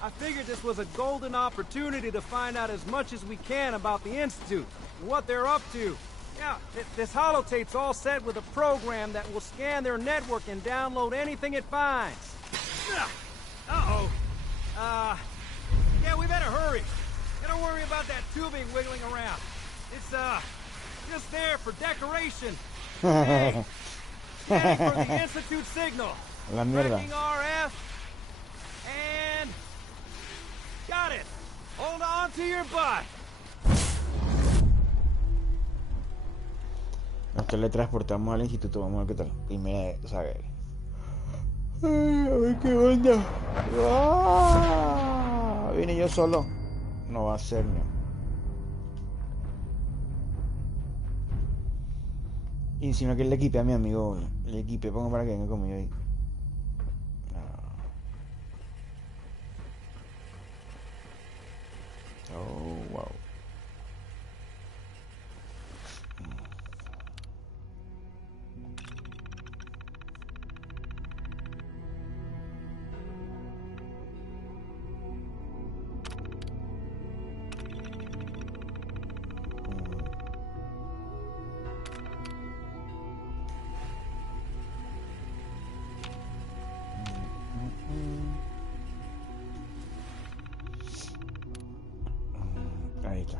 I figured this was a golden opportunity to find out as much as we can about the Institute and what they're up to. Yeah, this holotape's all set with a program that will scan their network and download anything it finds. Uh-oh. Yeah, we better hurry. Don't worry about that tubing wiggling around. It's, just there for decoration. Hey, scanning for the Institute signal. La mierda. Tracking RF. And... got it. Hold on to your butt. Nos teletransportamos al instituto, vamos a ver qué tal. Primera, o sea, a ver qué onda. ¡Ah! Vine yo solo. No va a ser, no. Y encima que le equipe a mi amigo, le equipe, pongo para que venga conmigo ahí. Oh, wow. Ahí está.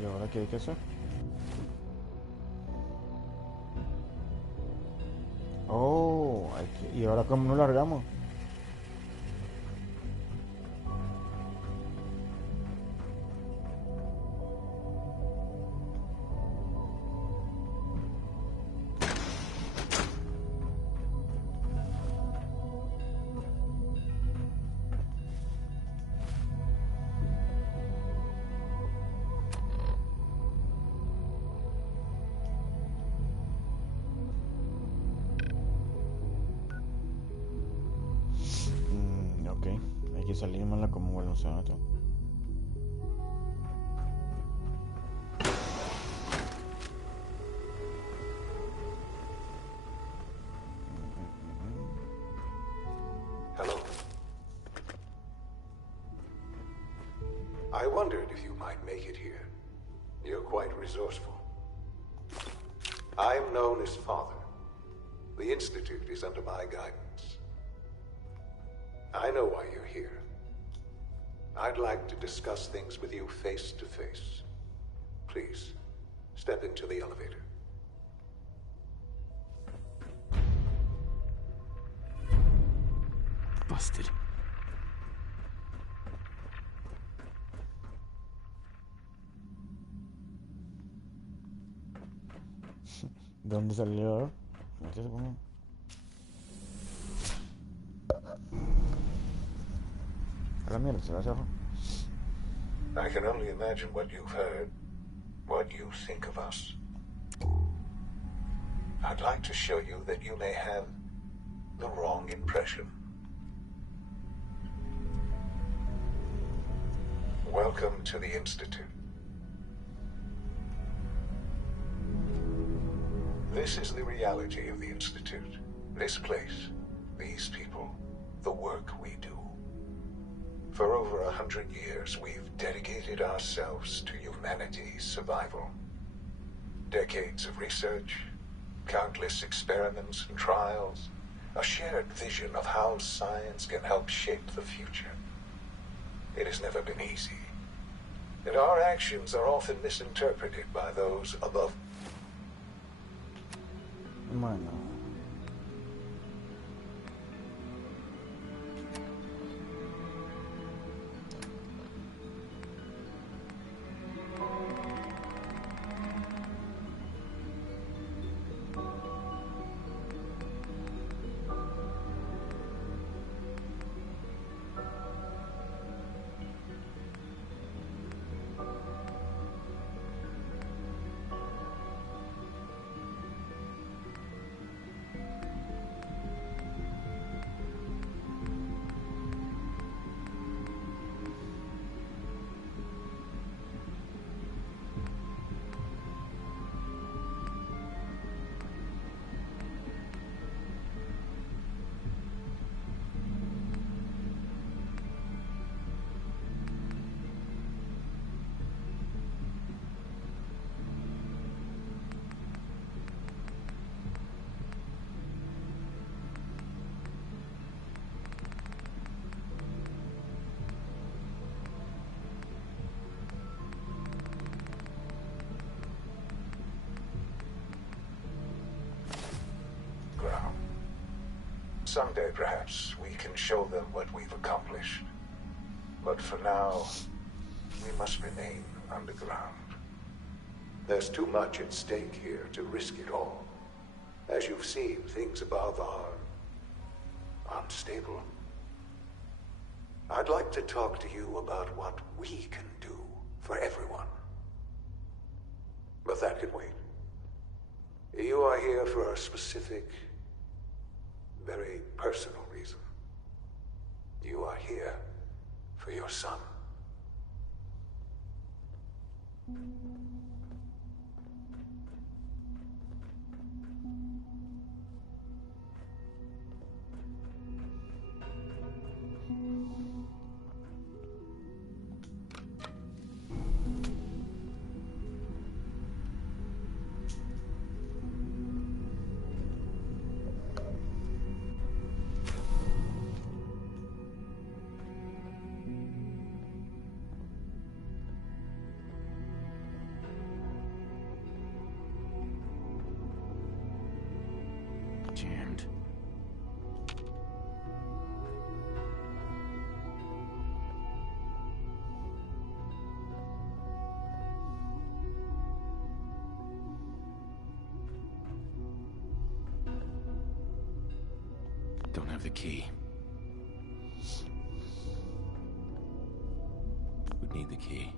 ¿Y ahora qué hay que hacer? Oh, ¿y ahora cómo nos largamos? Ok, hay que salir más como vuelvo a otro. Hello. I wondered if you might make it here. You're quite resourceful. I'm known as Father. The Institute is under my guidance. I know why you're here. I'd like to discuss things with you face to face. Please, step into the elevator. Busted. ¿Dónde salió? No sé cómo. A la mierda, se la cerró. I can only imagine what you've heard, what you think of us. I'd like to show you that you may have the wrong impression. Welcome to the Institute. This is the reality of the Institute. This place, these people, the work we do. For over 100 years, we've dedicated ourselves to humanity's survival. Decades of research, countless experiments and trials, a shared vision of how science can help shape the future. It has never been easy, and our actions are often misinterpreted by those above. Bueno. Someday, perhaps, we can show them what we've accomplished. But for now, we must remain underground. There's too much at stake here to risk it all. As you've seen, things above are unstable. I'd like to talk to you about what we can do for everyone. But that can wait. You are here for a specific, very personal reason. You are here for your son. Jammed. Don't have the key. Would need the key.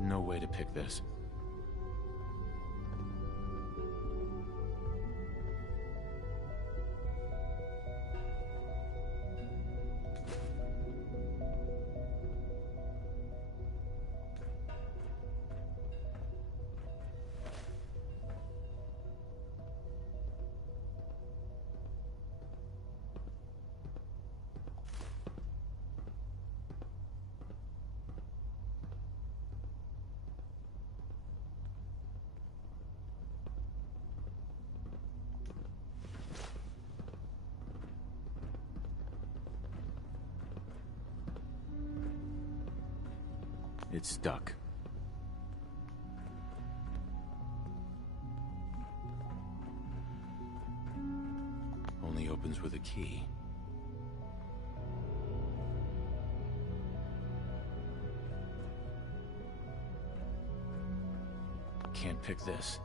No way to pick this. It's stuck. Only opens with a key. Can't pick this.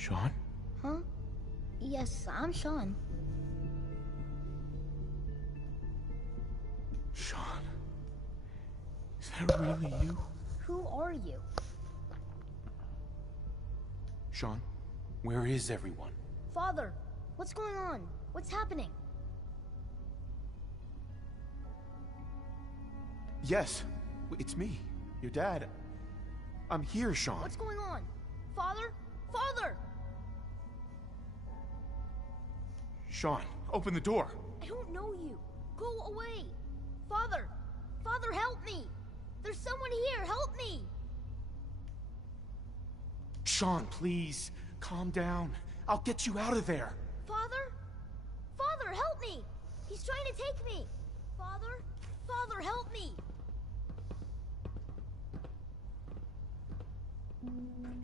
Sean? Huh? Yes, I'm Sean. Sean? Is that really you? Who are you? Sean, where is everyone? Father, what's going on? What's happening? Yes, it's me, your dad. I'm here, Sean. What's going on? Father? Father! Sean, open the door. I don't know you. Go away. Father! Father, help me! There's someone here, help me! Sean, please, calm down. I'll get you out of there. Father? Father, help me! He's trying to take me! Father? Father, help me!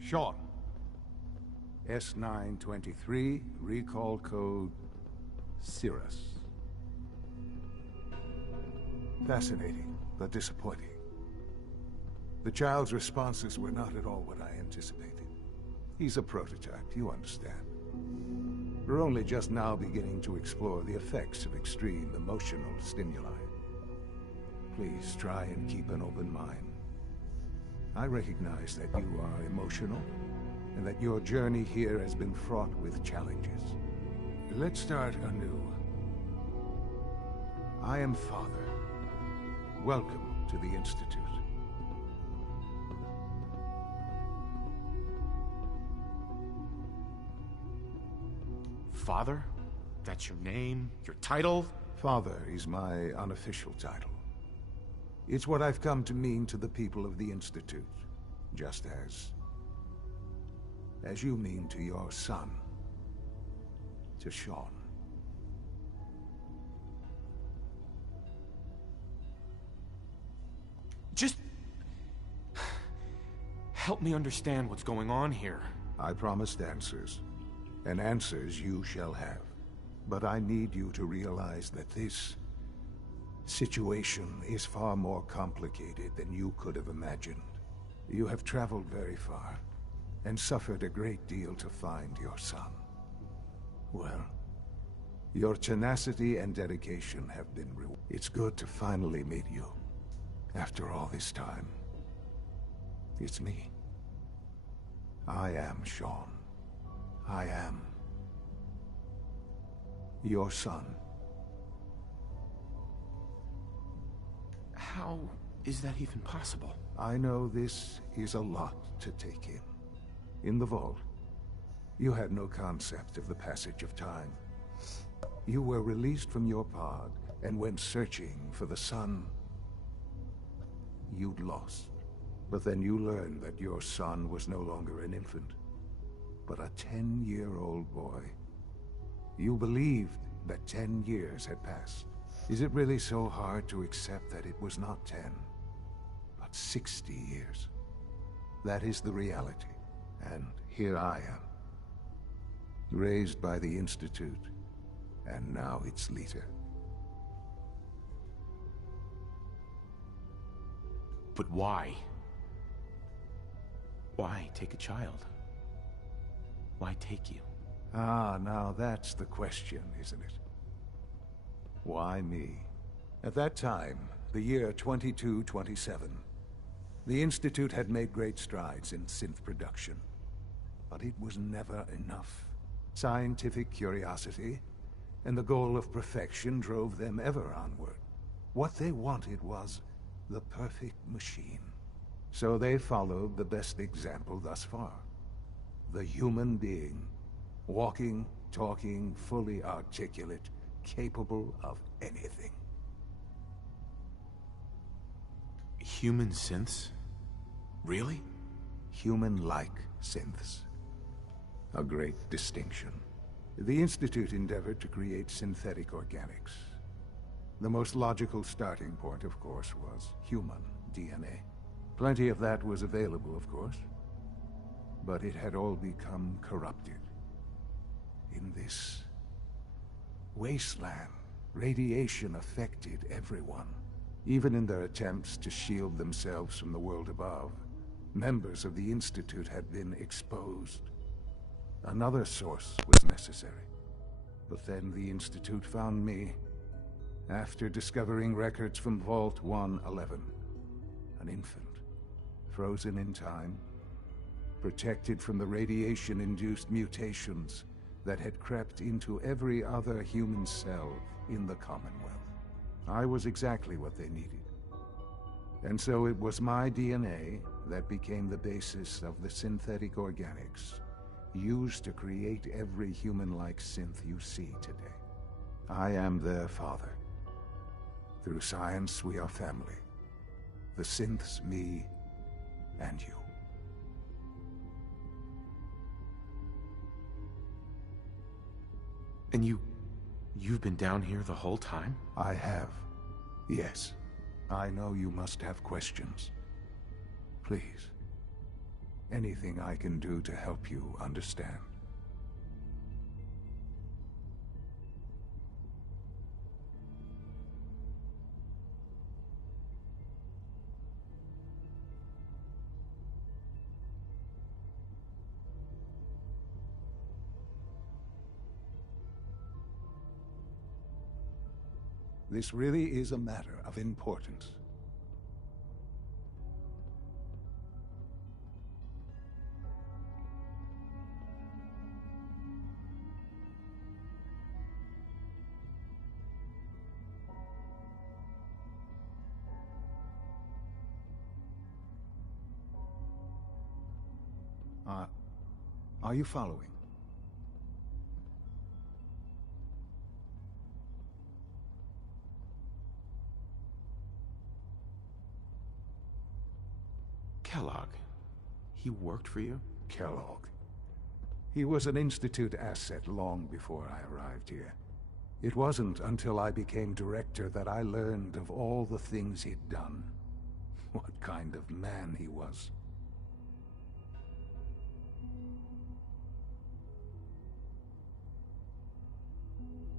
Sean. S923, recall code Cirrus. Fascinating, but disappointing. The child's responses were not at all what I anticipated. He's a prototype, you understand. We're only just now beginning to explore the effects of extreme emotional stimuli. Please try and keep an open mind. I recognize that you are emotional, and that your journey here has been fraught with challenges. Let's start anew. I am Father. Welcome to the Institute. Father? That's your name? Your title? Father is my unofficial title. It's what I've come to mean to the people of the Institute, just as you mean to your son, to Sean. Just help me understand what's going on here. I promised answers, and answers you shall have. But I need you to realize that this situation is far more complicated than you could have imagined. You have traveled very far, and suffered a great deal to find your son. Well, your tenacity and dedication have been rewarded. It's good to finally meet you, after all this time. It's me. I am Sean. I am your son. How is that even possible? I know this is a lot to take in. In the vault, you had no concept of the passage of time. You were released from your pod and went searching for the son you'd lost. But then you learned that your son was no longer an infant, but a 10-year-old boy. You believed that 10 years had passed. Is it really so hard to accept that it was not 10, but 60 years? That is the reality. And here I am, raised by the Institute, and now its leader. But why? Why take a child? Why take you? Ah, now that's the question, isn't it? Why me? At that time, the year 2227, the Institute had made great strides in synth production. But it was never enough. Scientific curiosity and the goal of perfection drove them ever onward. What they wanted was the perfect machine. So they followed the best example thus far. The human being. Walking, talking, fully articulate, capable of anything. Human synths? Really? Human-like synths. A great distinction. The Institute endeavored to create synthetic organics. The most logical starting point, of course, was human DNA. Plenty of that was available, of course. But it had all become corrupted. In this wasteland, radiation affected everyone. Even in their attempts to shield themselves from the world above, members of the Institute had been exposed. Another source was necessary. But then the Institute found me after discovering records from Vault 111. An infant, frozen in time, protected from the radiation-induced mutations that had crept into every other human cell in the Commonwealth. I was exactly what they needed. And so it was my DNA that became the basis of the synthetic organics used to create every human-like synth you see today. I am their father. Through science, we are family. The synths, me, and you. And you've been down here the whole time? I have. Yes. I know you must have questions. Please. Anything I can do to help you understand. This really is a matter of importance. Are you following? Kellogg. He worked for you? Kellogg. He was an Institute asset long before I arrived here. It wasn't until I became director that I learned of all the things he'd done. What kind of man he was.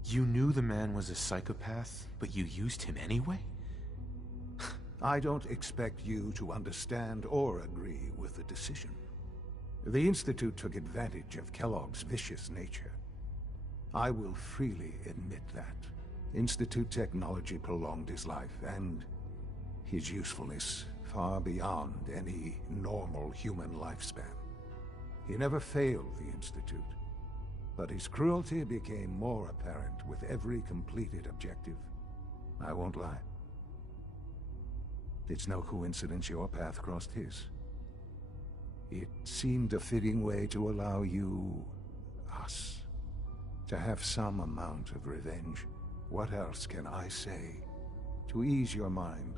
You knew the man was a psychopath, but you used him anyway? I don't expect you to understand or agree with the decision. The Institute took advantage of Kellogg's vicious nature. I will freely admit that. Institute technology prolonged his life, and his usefulness far beyond any normal human lifespan. He never failed the Institute, but his cruelty became more apparent with every completed objective. I won't lie. It's no coincidence your path crossed his. It seemed a fitting way to allow you, us, to have some amount of revenge. What else can I say to ease your mind?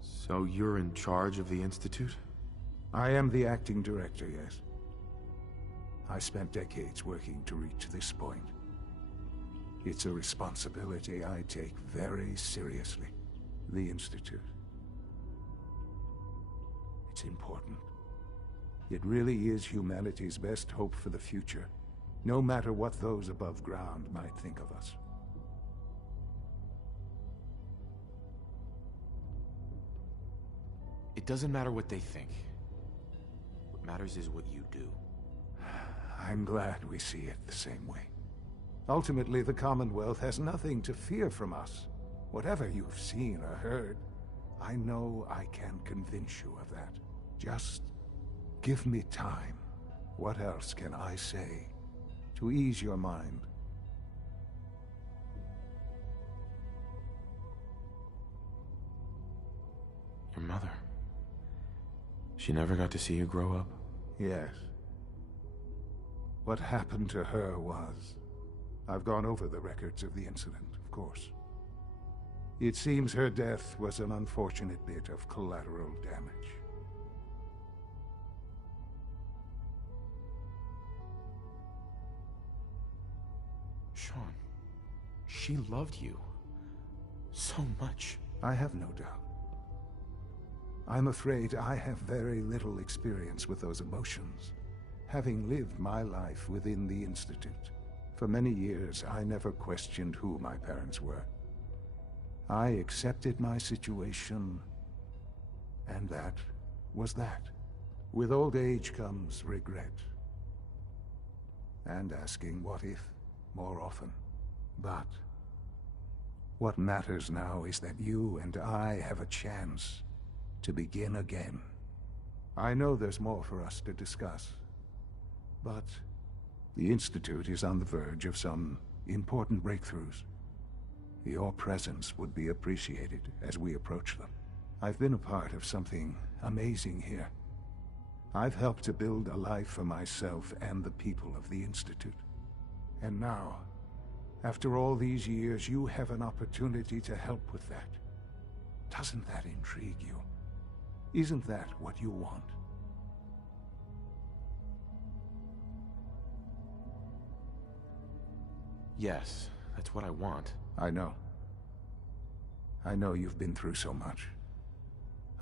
So you're in charge of the Institute? I am the acting director, yes. I spent decades working to reach this point. It's a responsibility I take very seriously. The Institute. It's important. It really is humanity's best hope for the future, no matter what those above ground might think of us. It doesn't matter what they think. What matters is what you do. I'm glad we see it the same way. Ultimately, the Commonwealth has nothing to fear from us. Whatever you've seen or heard, I know I can convince you of that. Just give me time. What else can I say to ease your mind? Your mother. She never got to see you grow up? Yes. What happened to her was... I've gone over the records of the incident, of course. It seems her death was an unfortunate bit of collateral damage. Sean, she loved you so much. I have no doubt. I'm afraid I have very little experience with those emotions, having lived my life within the Institute. For many years, I never questioned who my parents were. I accepted my situation, and that was that. With old age comes regret. And asking what if more often. But what matters now is that you and I have a chance to begin again. I know there's more for us to discuss, but the Institute is on the verge of some important breakthroughs. Your presence would be appreciated as we approach them. I've been a part of something amazing here. I've helped to build a life for myself and the people of the Institute. And now, after all these years, you have an opportunity to help with that. Doesn't that intrigue you? Isn't that what you want? Yes, that's what I want. I know. I know you've been through so much.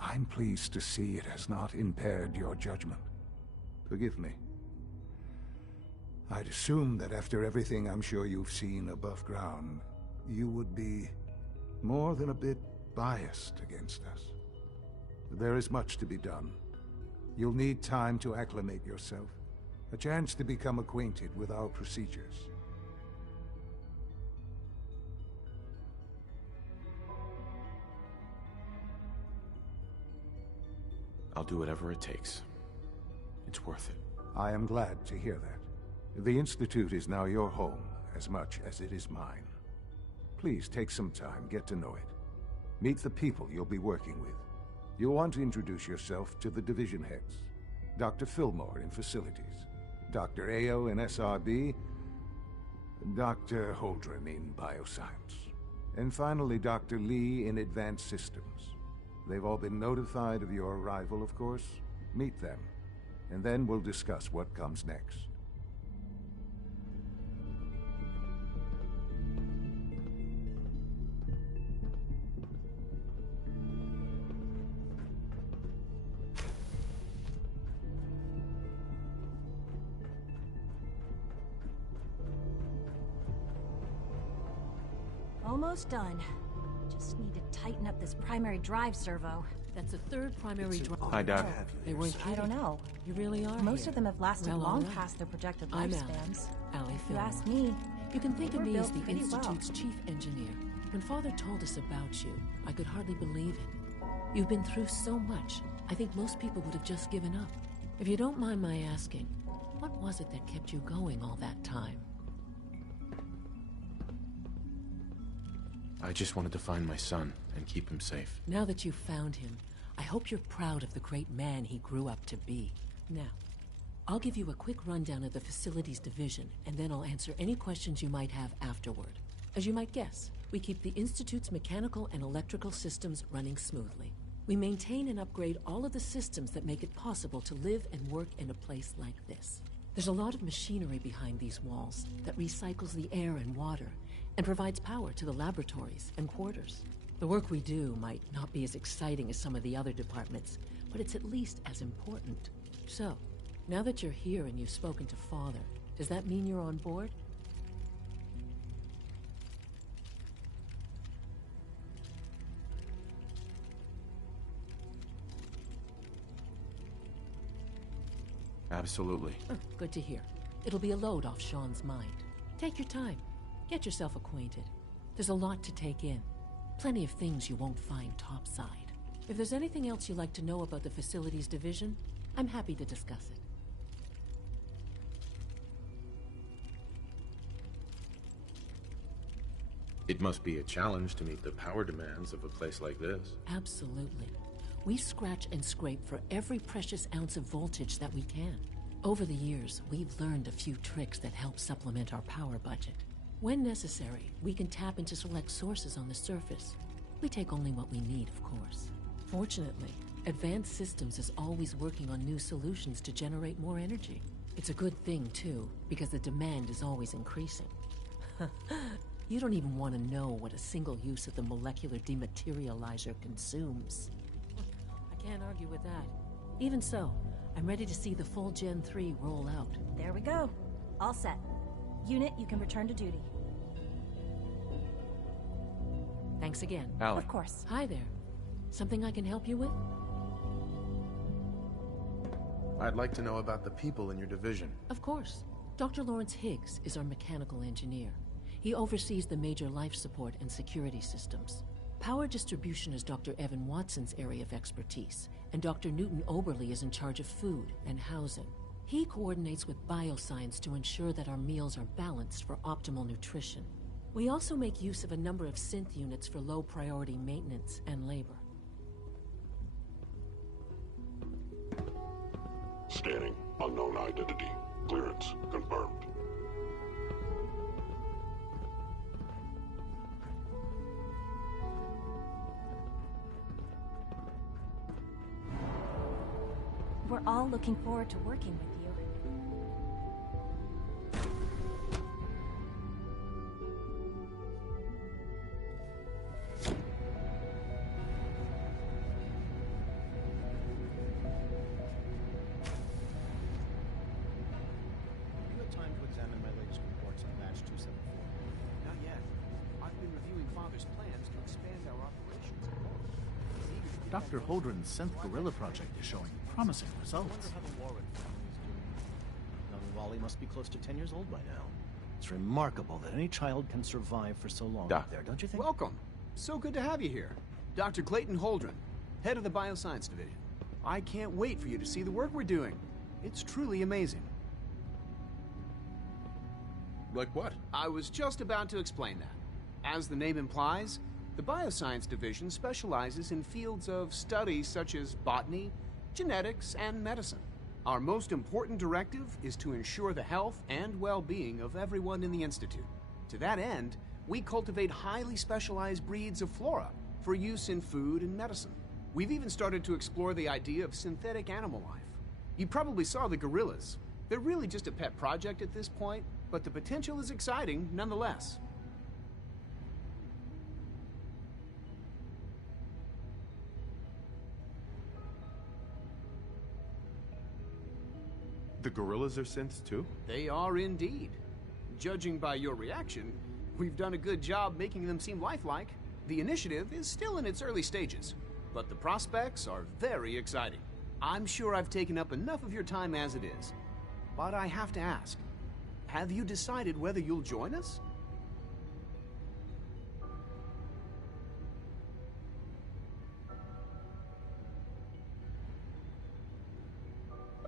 I'm pleased to see it has not impaired your judgment. Forgive me. I'd assumed that after everything I'm sure you've seen above ground, you would be more than a bit biased against us. There is much to be done. You'll need time to acclimate yourself, a chance to become acquainted with our procedures. I'll do whatever it takes. It's worth it. I am glad to hear that. The Institute is now your home as much as it is mine. Please take some time, get to know it. Meet the people you'll be working with. You'll want to introduce yourself to the division heads. Dr. Fillmore in Facilities, Dr. Ayo in SRB, Dr. Holdren in Bioscience, and finally Dr. Lee in Advanced Systems. They've all been notified of your arrival, of course. Meet them, and then we'll discuss what comes next. Almost done. Just need to tighten up this primary drive servo. That's the third primary drive. Hi, Doc. They weren't kidding. I don't know. You really are. Most here. of them have lasted Well, long all right. past their projected I'm lifespans. Allie If you Fillmore. ask me, You can think They of were me as built the pretty well. Institute's chief engineer. When Father told us about you, I could hardly believe it. You've been through so much, I think most people would have just given up. If you don't mind my asking, what was it that kept you going all that time? I just wanted to find my son and keep him safe. Now that you've found him, I hope you're proud of the great man he grew up to be. Now, I'll give you a quick rundown of the Facilities Division, and then I'll answer any questions you might have afterward. As you might guess, we keep the Institute's mechanical and electrical systems running smoothly. We maintain and upgrade all of the systems that make it possible to live and work in a place like this. There's a lot of machinery behind these walls that recycles the air and water and provides power to the laboratories and quarters. The work we do might not be as exciting as some of the other departments, but it's at least as important. So, now that you're here and you've spoken to Father, does that mean you're on board? Absolutely. Oh, good to hear. It'll be a load off Sean's mind. Take your time. Get yourself acquainted. There's a lot to take in. Plenty of things you won't find topside. If there's anything else you'd like to know about the Facilities Division, I'm happy to discuss it. It must be a challenge to meet the power demands of a place like this. Absolutely. We scratch and scrape for every precious ounce of voltage that we can. Over the years, we've learned a few tricks that help supplement our power budget. When necessary, we can tap into select sources on the surface. We take only what we need, of course. Fortunately, Advanced Systems is always working on new solutions to generate more energy. It's a good thing, too, because the demand is always increasing. You don't even want to know what a single use of the molecular dematerializer consumes. I can't argue with that. Even so, I'm ready to see the full Gen 3 roll out. there we go. All set. Unit, you can return to duty. Thanks again. Allie. Of course. Hi there. Something I can help you with? I'd like to know about the people in your division. Of course. Dr. Lawrence Higgs is our mechanical engineer. He oversees the major life support and security systems. Power distribution is Dr. Evan Watson's area of expertise, and Dr. Newton Oberly is in charge of food and housing. He coordinates with bioscience to ensure that our meals are balanced for optimal nutrition. We also make use of a number of synth units for low-priority maintenance and labor. Scanning. Unknown identity. Clearance confirmed. We're all looking forward to working with you. You had time to examine my latest reports on batch 274. Not yet. I've been reviewing Father's plans to expand our operations. Dr. Holdren's synth gorilla project is showing promising I results. wonder how the Warren family is doing. Young Wally must be close to 10 years old by now. It's remarkable that any child can survive for so long Doc. out there, don't you think? Welcome. So good to have you here. Dr. Clayton Holdren, head of the Bioscience Division. I can't wait for you to see the work we're doing. It's truly amazing. Like what? I was just about to explain that. As the name implies, the Bioscience Division specializes in fields of study such as botany, genetics, and medicine. Our most important directive is to ensure the health and well-being of everyone in the Institute. To that end, we cultivate highly specialized breeds of flora for use in food and medicine. We've even started to explore the idea of synthetic animal life. You probably saw the gorillas. They're really just a pet project at this point, but the potential is exciting nonetheless. The gorillas are synths too? They are indeed. Judging by your reaction, we've done a good job making them seem lifelike. The initiative is still in its early stages, but the prospects are very exciting. I'm sure I've taken up enough of your time as it is, but I have to ask, have you decided whether you'll join us?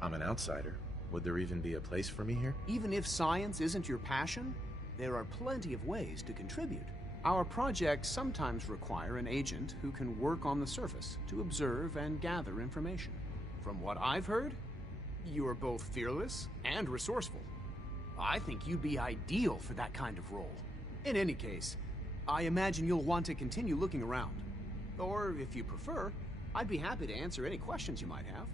I'm an outsider. Would there even be a place for me here? Even if science isn't your passion, there are plenty of ways to contribute. Our projects sometimes require an agent who can work on the surface to observe and gather information. From what I've heard, you are both fearless and resourceful. I think you'd be ideal for that kind of role. In any case, I imagine you'll want to continue looking around. Or, if you prefer, I'd be happy to answer any questions you might have.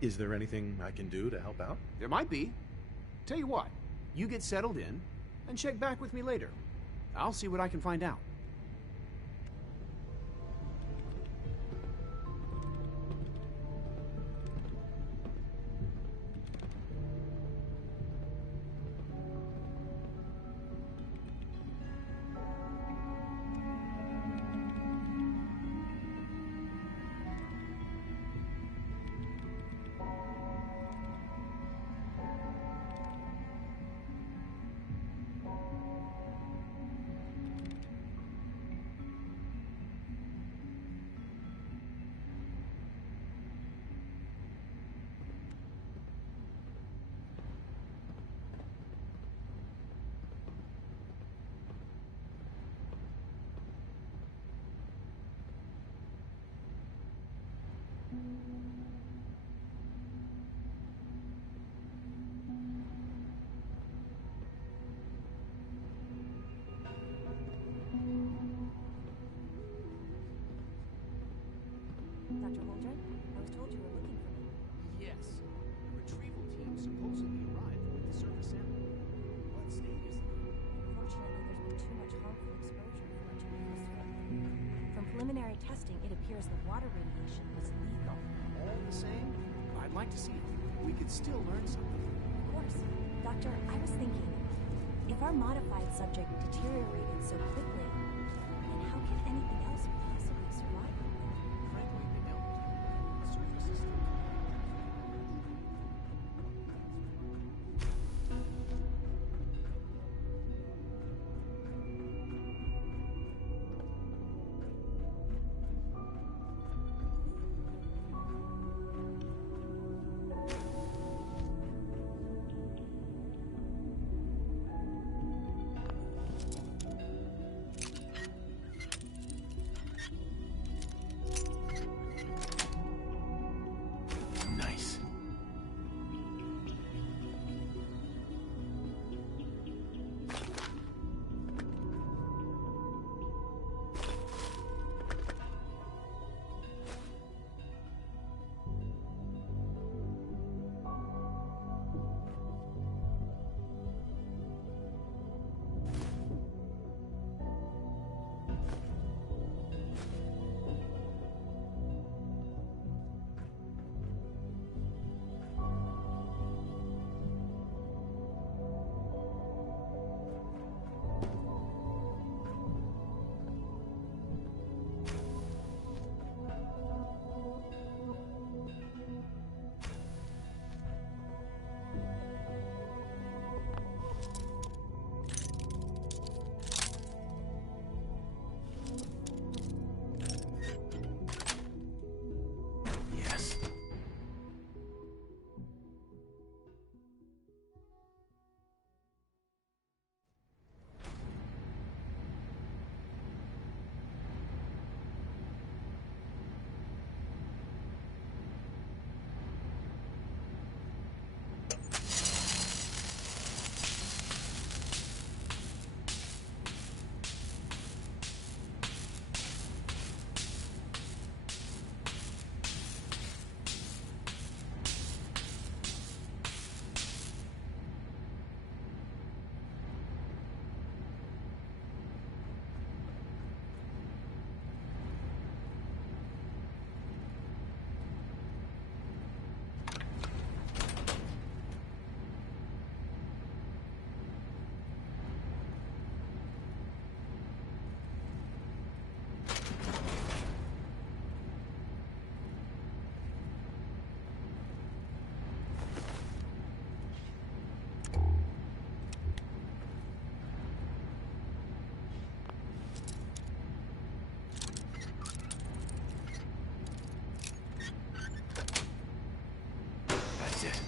Is there anything I can do to help out? There might be. Tell you what, you get settled in and check back with me later. I'll see what I can find out. Dr. Holdren, I was told you were looking for me. Yes. The retrieval team supposedly arrived with the surface sample. What state is it in? Unfortunately, there's been too much harmful exposure for it to be useful. From preliminary testing, it appears the water radiation was lethal. All the same, I'd like to see it. We could still learn something. Of course. Doctor, I was thinking, if our modified subject deteriorated so quickly, then how can anything else possibly survive? Frankly, we don't. That's it.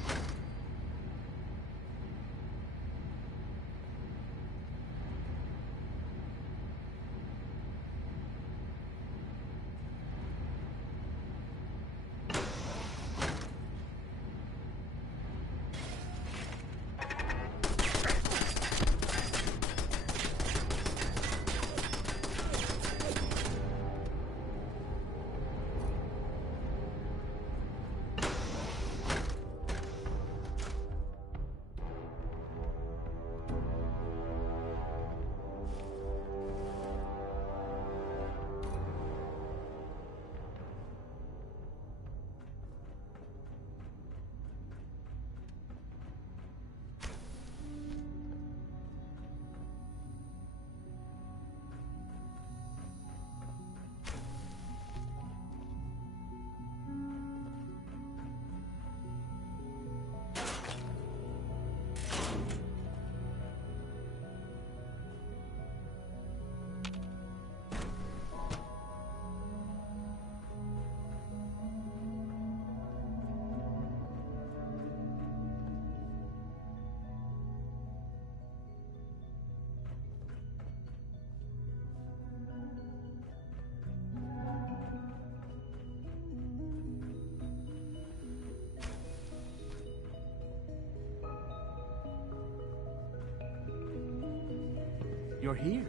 You're here.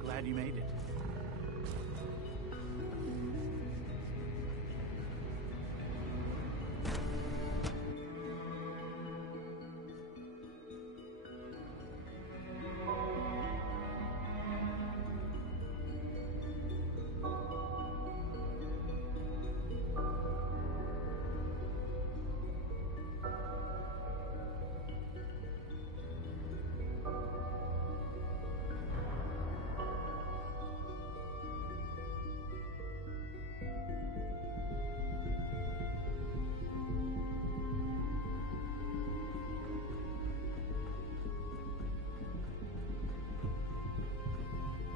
Glad you made it.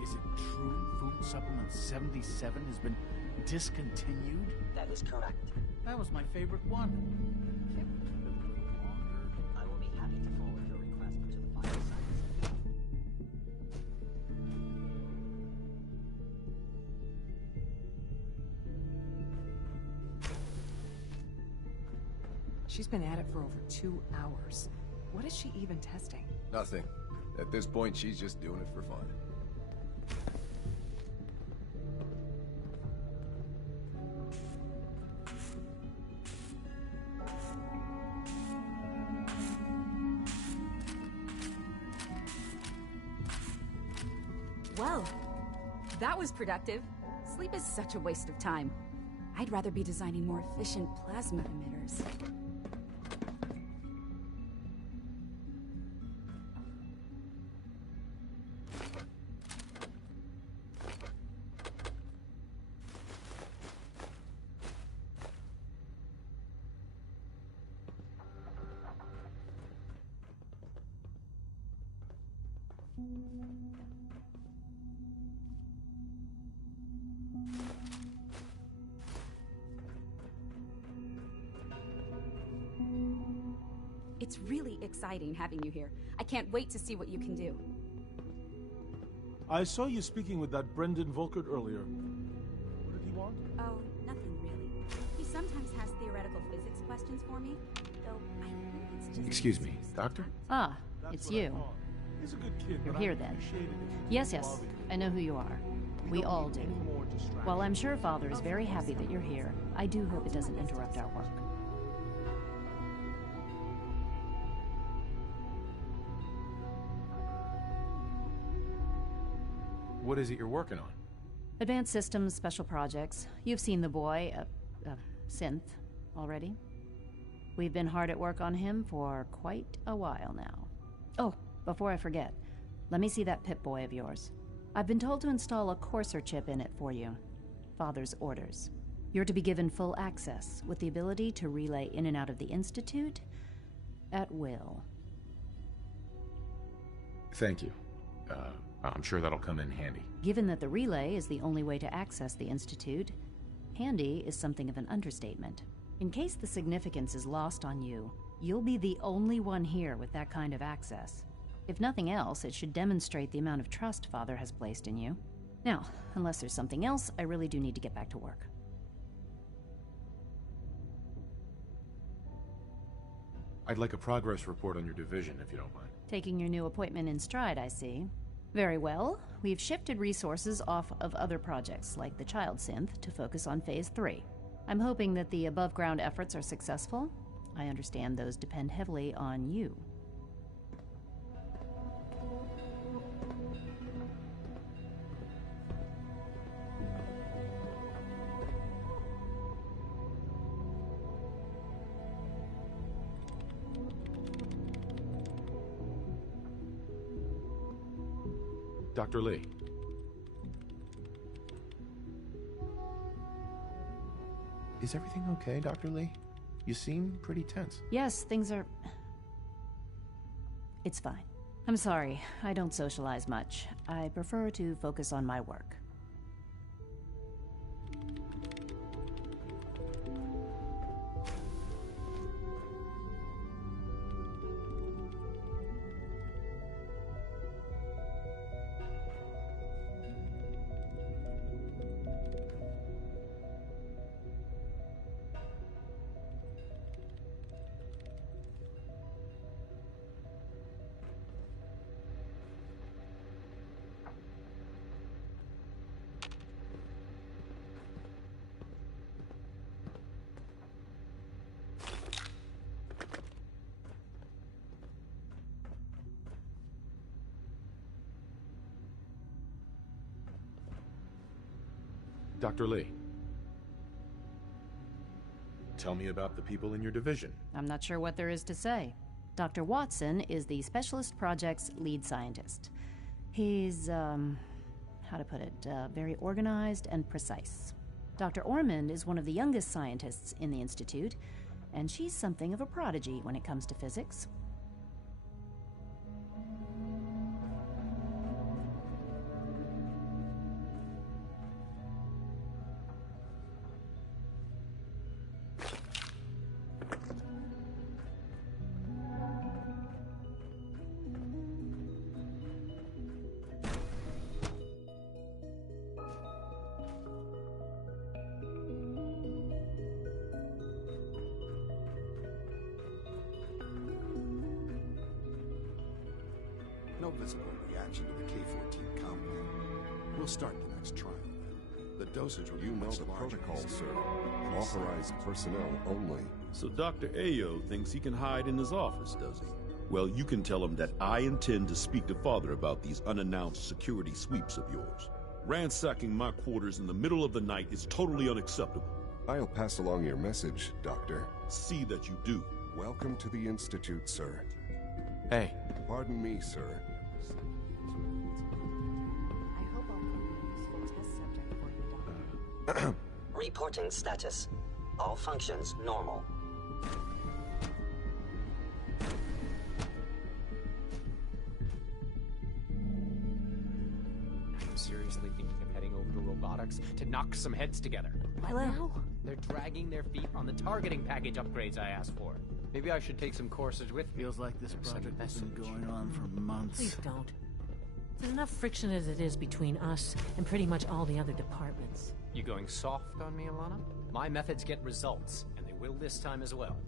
Is it true food supplement 77 has been discontinued? That is correct. That was my favorite one. Can't we keep it a little longer? I will be happy to forward your request to the bioscience. She's been at it for over 2 hours. What is she even testing? Nothing. At this point, she's just doing it for fun. Well, that was productive. Sleep is such a waste of time. I'd rather be designing more efficient plasma emitters. It's really exciting having you here. I can't wait to see what you can do. I saw you speaking with that Brendan Volkert earlier. What did he want? Oh, nothing really. He sometimes has theoretical physics questions for me, though I think it's just... Excuse me, Doctor? Ah, it's you. He's a good kid. You're here then. Yes, I know who you are. We all do. While I'm sure Father is very happy that you're here, I do hope it doesn't interrupt our work. What is it you're working on? Advanced Systems Special Projects. You've seen the boy, Synth, already. We've been hard at work on him for quite a while now. Oh, before I forget, let me see that Pip-Boy of yours. I've been told to install a courser chip in it for you. Father's orders. You're to be given full access, with the ability to relay in and out of the Institute at will. Thank you. I'm sure that'll come in handy. Given that the relay is the only way to access the Institute, handy is something of an understatement. In case the significance is lost on you, You'll be the only one here with that kind of access. If nothing else, it should demonstrate the amount of trust Father has placed in you. Now, unless there's something else, I really do need to get back to work. I'd like a progress report on your division, if you don't mind. Taking your new appointment in stride, I see. Very well. We've shifted resources off of other projects, like the Child Synth, to focus on Phase 3. I'm hoping that the above-ground efforts are successful. I understand those depend heavily on you. Dr. Lee. Is everything okay, Dr. Lee? You seem pretty tense. Yes, things are... It's fine. I'm sorry, I don't socialize much. I prefer to focus on my work. Dr. Lee. Tell me about the people in your division. I'm not sure what there is to say. Dr. Watson is the Specialist Project's lead scientist. He's, how to put it, very organized and precise. Dr. Ormond is one of the youngest scientists in the Institute, and she's something of a prodigy when it comes to physics. No visible reaction to the K-14 compound. We'll start the next trial then. The dosage will be much the larger. protocol, sir. Authorized personnel only. So Dr. Ayo thinks he can hide in his office, does he? Well, you can tell him that I intend to speak to Father about these unannounced security sweeps of yours. Ransacking my quarters in the middle of the night is totally unacceptable. I'll pass along your message, Doctor. See that you do. Welcome to the Institute, sir. Hey. Pardon me, sir. I hope I'll prove a useful test subject for you, Doctor. Reporting status. All functions normal. I'm seriously thinking of heading over to robotics to knock some heads together. Hello? They're dragging their feet on the targeting package upgrades I asked for. Maybe I should take some courses with me. Feels like this project has been going on for months. Please don't. There's enough friction as it is between us and pretty much all the other departments. You going soft on me, Alana? My methods get results, and they will this time as well.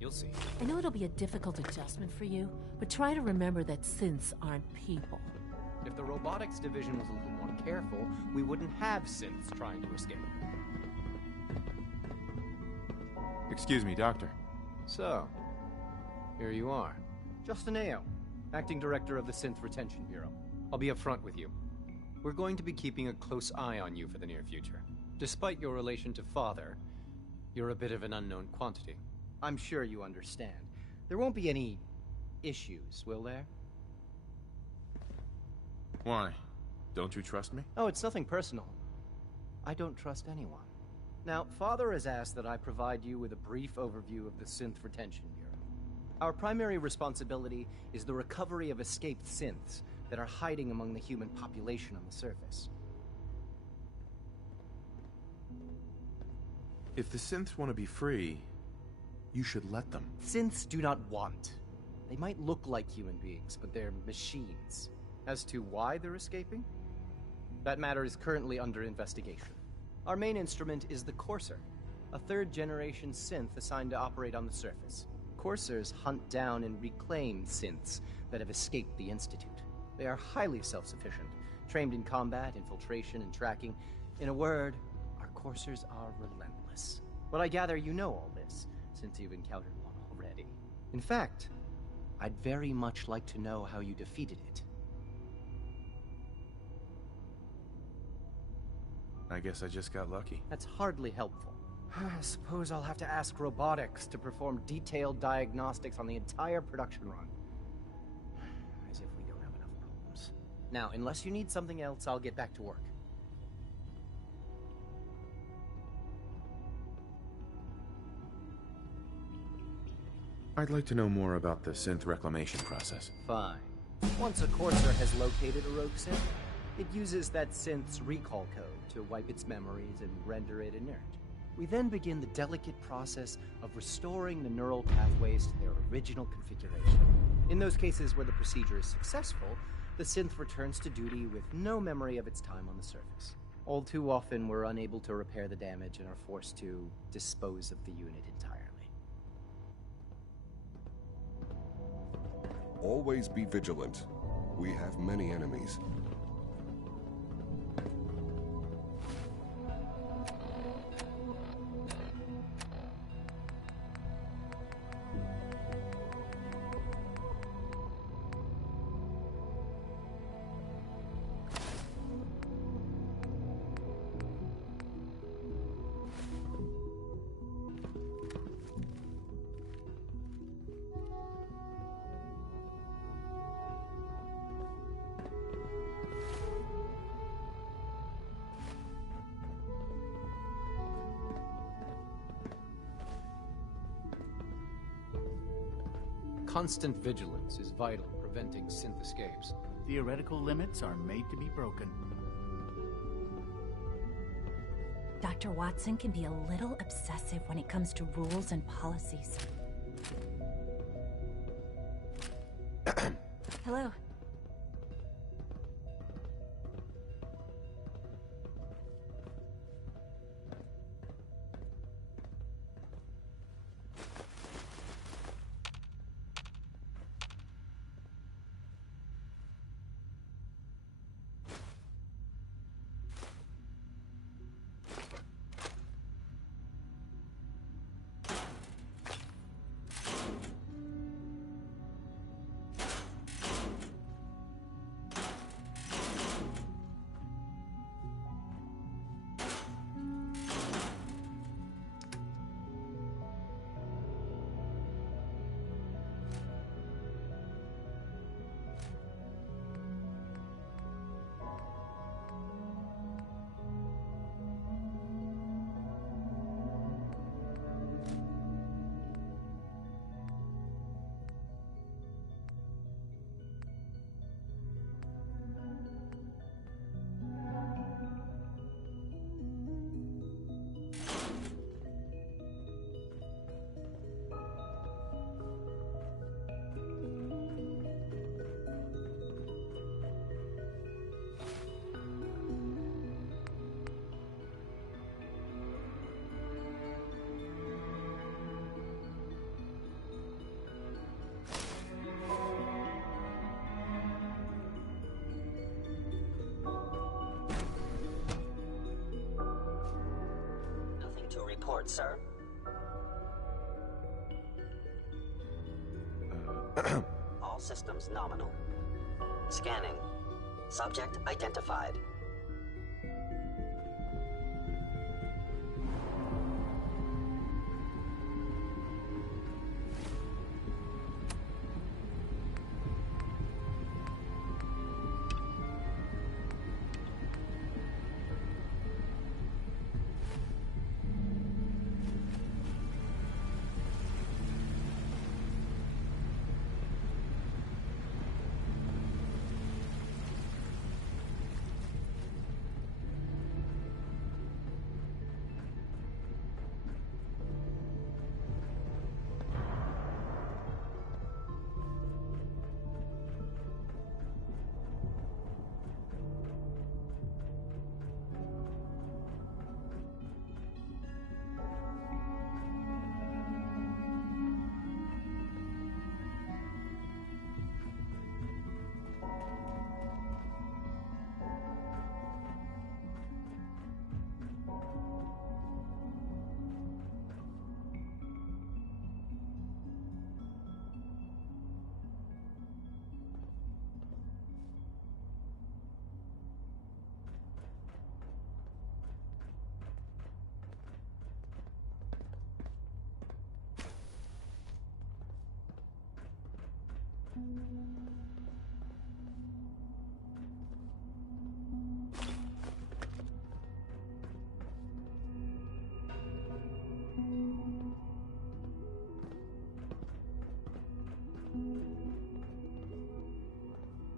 You'll see. I know it'll be a difficult adjustment for you, but try to remember that synths aren't people. If the robotics division was a little more careful, we wouldn't have synths trying to escape. Excuse me, Doctor. So, here you are. Justin Ayo, Acting Director of the Synth Retention Bureau. I'll be upfront with you. We're going to be keeping a close eye on you for the near future. Despite your relation to Father, you're a bit of an unknown quantity. I'm sure you understand. There won't be any issues, will there? Why? Don't you trust me? Oh, it's nothing personal. I don't trust anyone. Now, Father has asked that I provide you with a brief overview of the Synth Retention Bureau. Our primary responsibility is the recovery of escaped synths that are hiding among the human population on the surface. If the synths want to be free, You should let them. Synths do not want. They might look like human beings, but they're machines. As to why they're escaping? That matter is currently under investigation. Our main instrument is the Courser, a third-generation synth assigned to operate on the surface. Coursers hunt down and reclaim synths that have escaped the Institute. They are highly self-sufficient, trained in combat, infiltration, and tracking. In a word, our Coursers are relentless. But I gather you know all this, since you've encountered one already. In fact, I'd very much like to know how you defeated it. I guess I just got lucky. That's hardly helpful. I suppose I'll have to ask robotics to perform detailed diagnostics on the entire production run. As if we don't have enough problems. Now, unless you need something else, I'll get back to work. I'd like to know more about the synth reclamation process. Fine. Once a Courser has located a rogue synth, it uses that synth's recall code to wipe its memories and render it inert. We then begin the delicate process of restoring the neural pathways to their original configuration. In those cases where the procedure is successful, the synth returns to duty with no memory of its time on the surface. All too often, we're unable to repair the damage and are forced to dispose of the unit entirely. Always be vigilant. We have many enemies. Constant vigilance is vital in preventing synth escapes. Theoretical limits are made to be broken. Dr. Watson can be a little obsessive when it comes to rules and policies. Hello. Report, sir. All systems nominal. Scanning. Subject identified.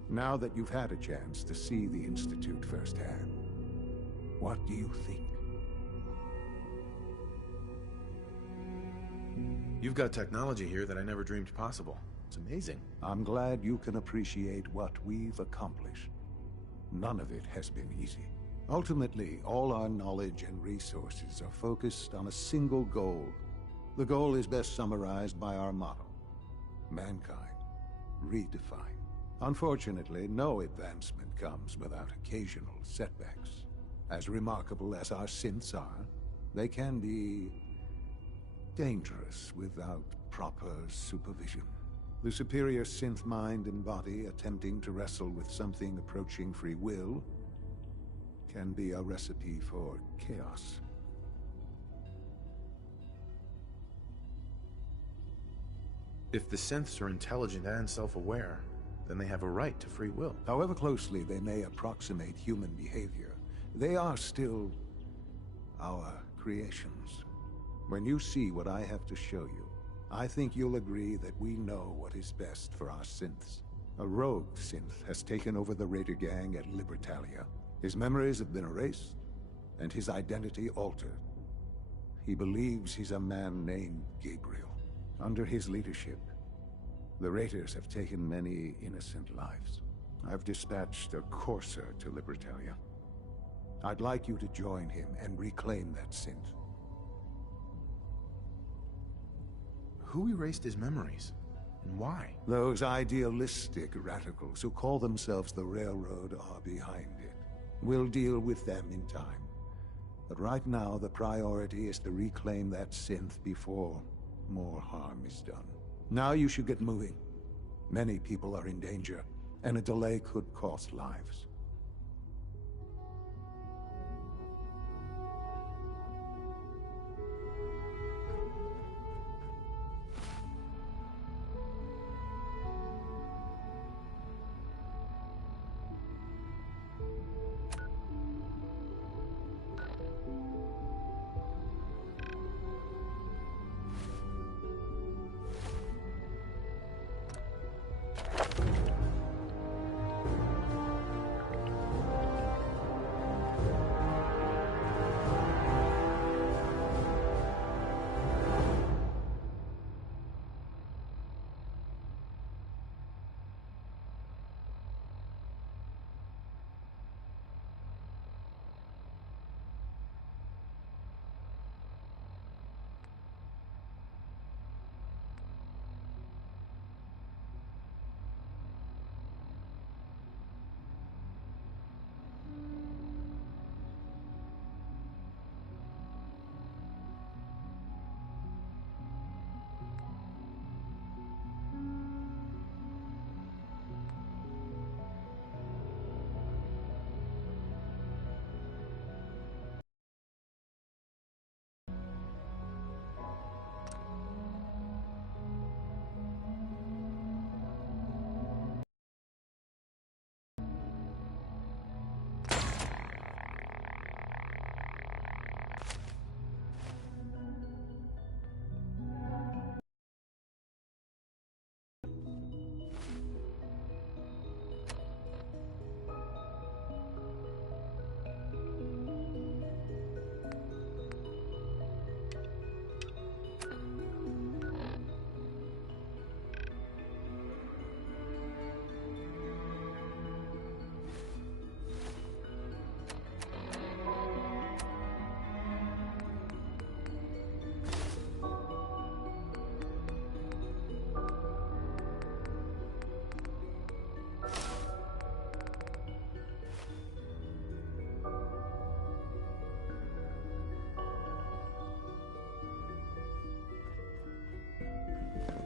Now that you've had a chance to see the Institute firsthand, what do you think? You've got technology here that I never dreamed possible. It's amazing. I'm glad you can appreciate what we've accomplished. None of it has been easy. Ultimately, all our knowledge and resources are focused on a single goal. The goal is best summarized by our motto: mankind, redefined. Unfortunately, no advancement comes without occasional setbacks. As remarkable as our synths are, they can be dangerous without proper supervision. The superior synth mind and body attempting to wrestle with something approaching free will can be a recipe for chaos. If the synths are intelligent and self-aware, then they have a right to free will. However closely they may approximate human behavior, they are still our creations. When you see what I have to show you, I think you'll agree that we know what is best for our synths. A rogue synth has taken over the Raider gang at Libertalia. His memories have been erased, and his identity altered. He believes he's a man named Gabriel. Under his leadership, the Raiders have taken many innocent lives. I've dispatched a courser to Libertalia. I'd like you to join him and reclaim that synth. Who erased his memories? And why? Those idealistic radicals who call themselves the Railroad are behind it. We'll deal with them in time. But right now, the priority is to reclaim that synth before more harm is done. Now you should get moving. Many people are in danger, and a delay could cost lives.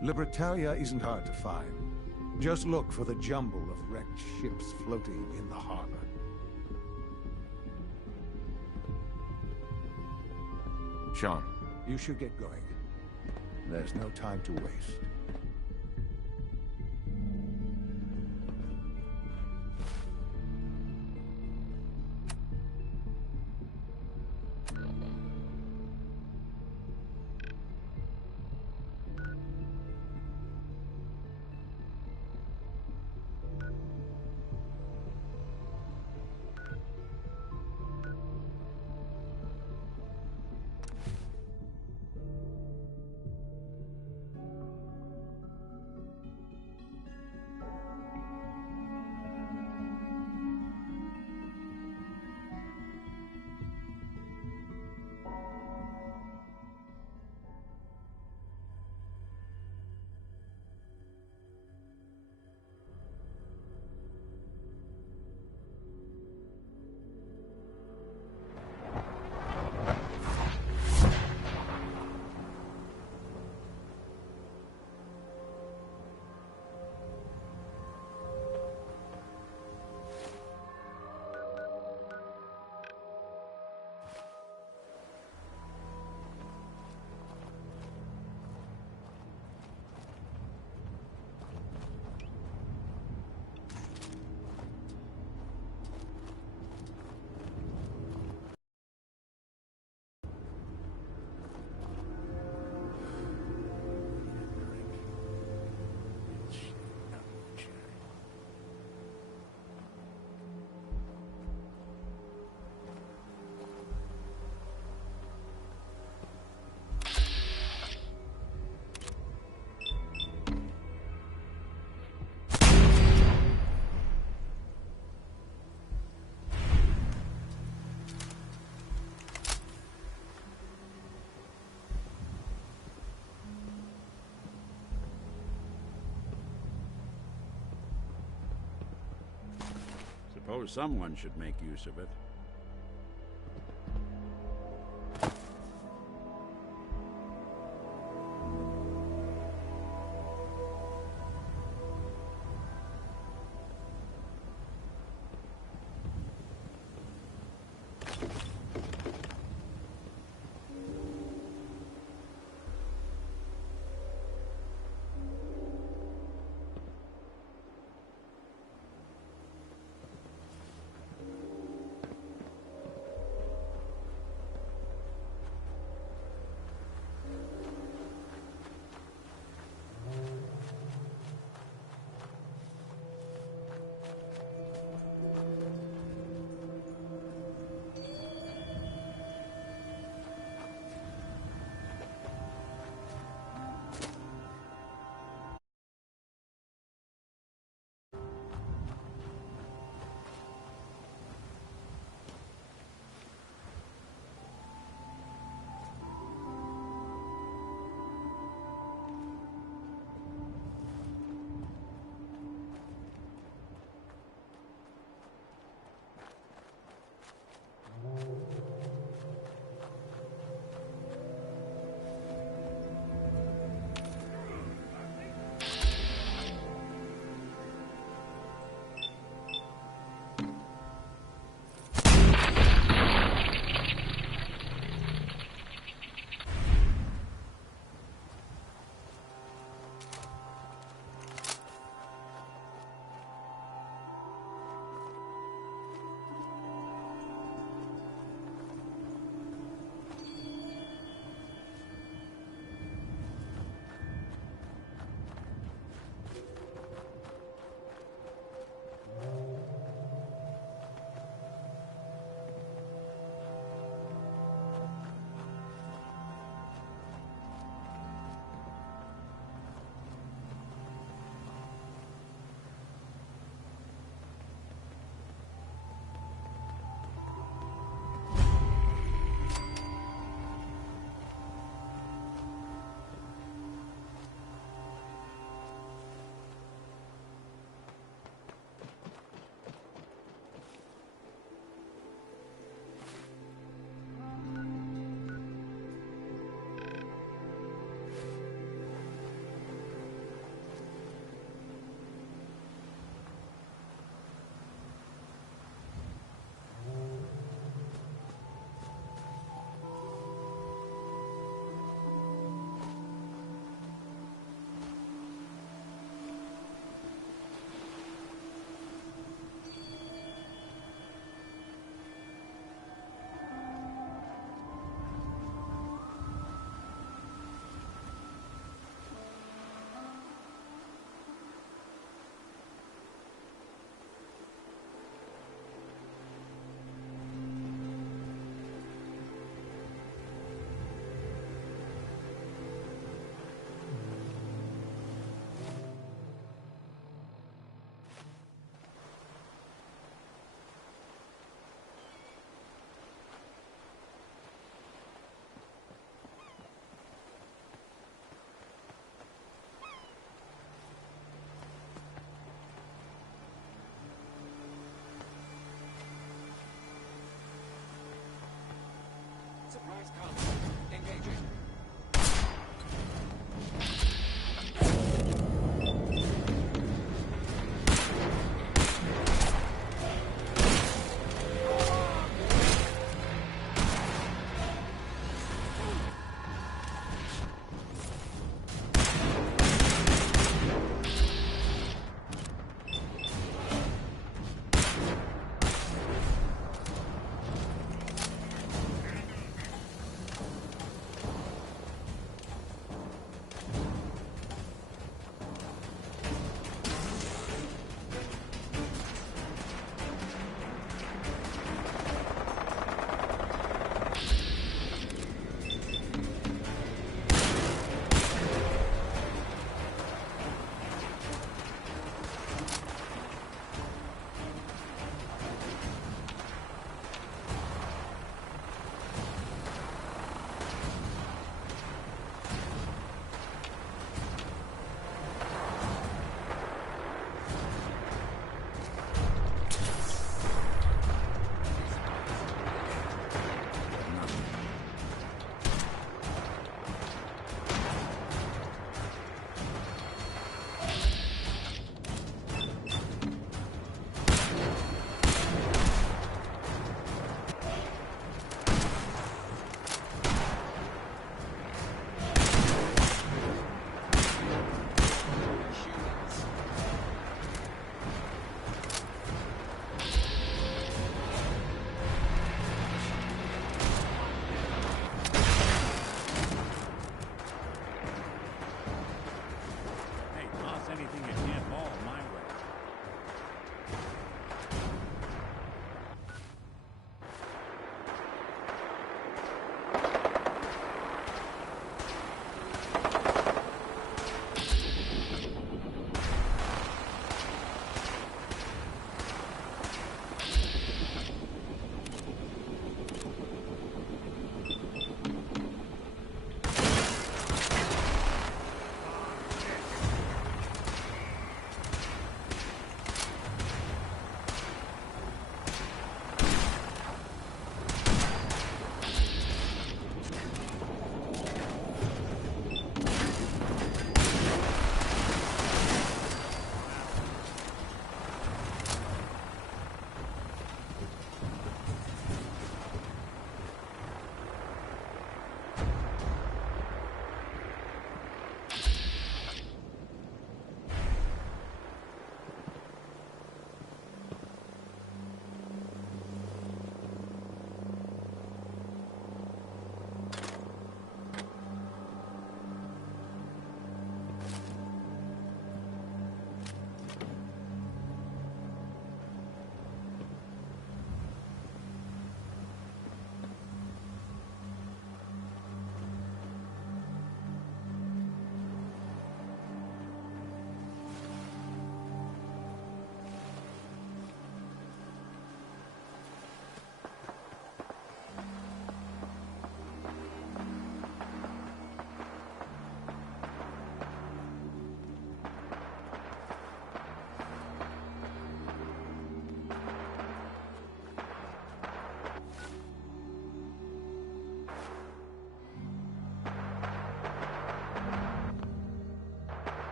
Libertalia isn't hard to find. Just look for the jumble of wrecked ships floating in the harbor. Sean. You should get going. There's no time to waste. suppose someone should make use of it. Surprise conflict. Engaging.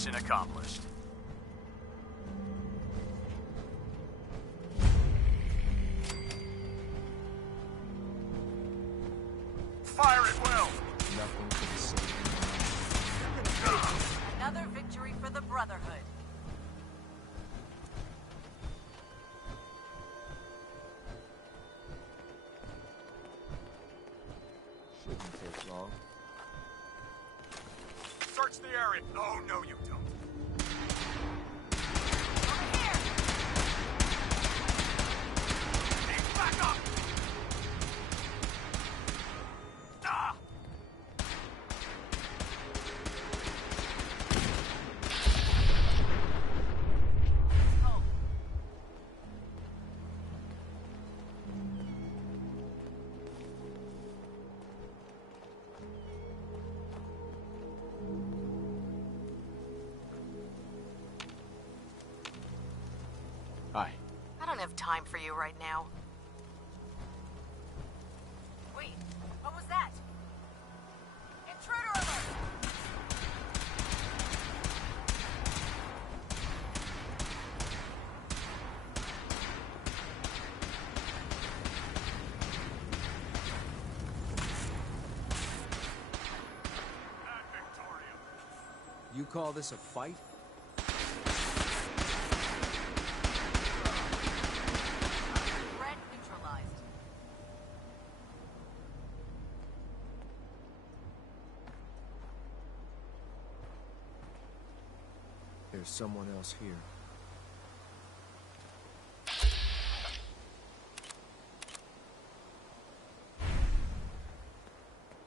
Mission accomplished. Fire at will! Nothing to be seen. Another victory for the Brotherhood. Shouldn't take long. Search the area. Oh, no, you don't. Back up! Ah! Hi. I don't have time for you right now. Wait, what was that? Intruder alert! You call this a fight? Threat neutralized. There's someone else here.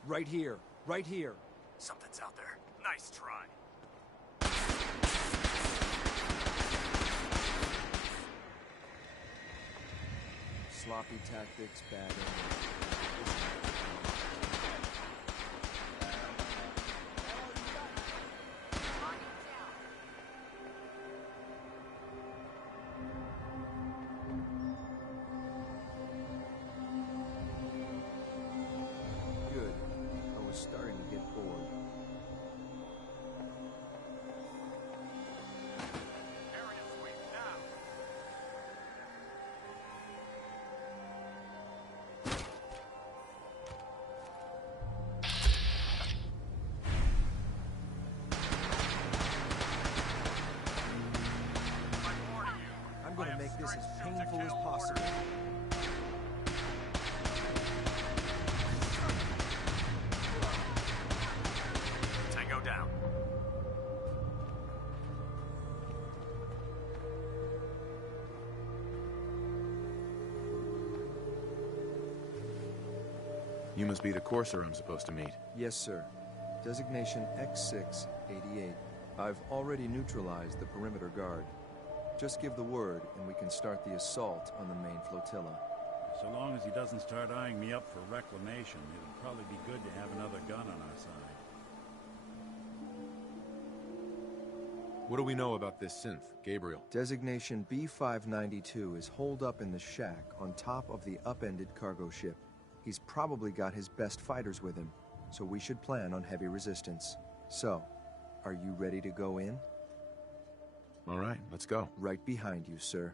Right here. Right here. Something's out there. Nice try. Sloppy tactics, bad aim. Good. I was starting to get bored. Area sweep now. I'm gonna make this as painful as possible. Tango down. You must be the courser I'm supposed to meet. Yes, sir. Designation X688. I've already neutralized the perimeter guard. Just give the word, and we can start the assault on the main flotilla. So long as he doesn't start eyeing me up for reclamation, it'll probably be good to have another gun on our side. What do we know about this synth, Gabriel? Designation B592 is holed up in the shack on top of the upended cargo ship. He's probably got his best fighters with him, so we should plan on heavy resistance. So, are you ready to go in? All right, let's go. Right behind you, sir.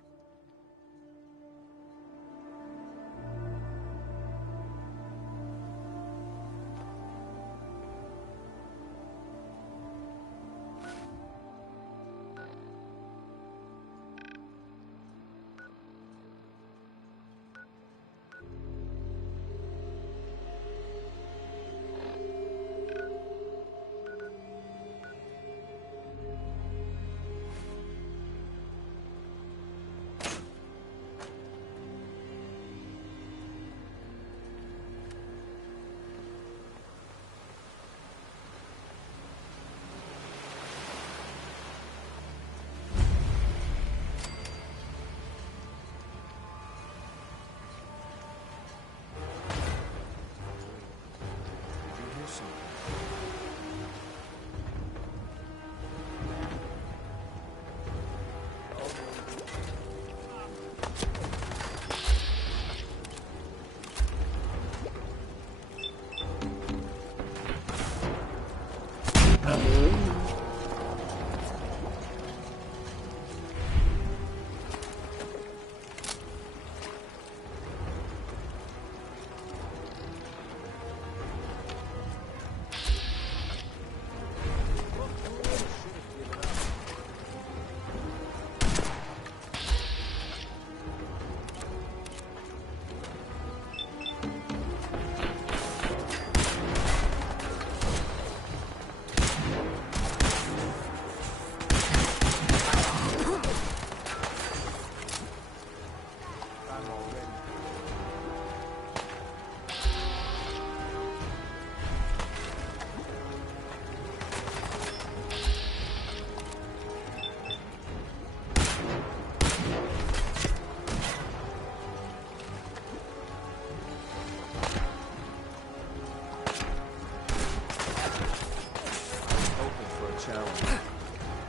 challenge.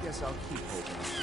Guess I'll keep hoping.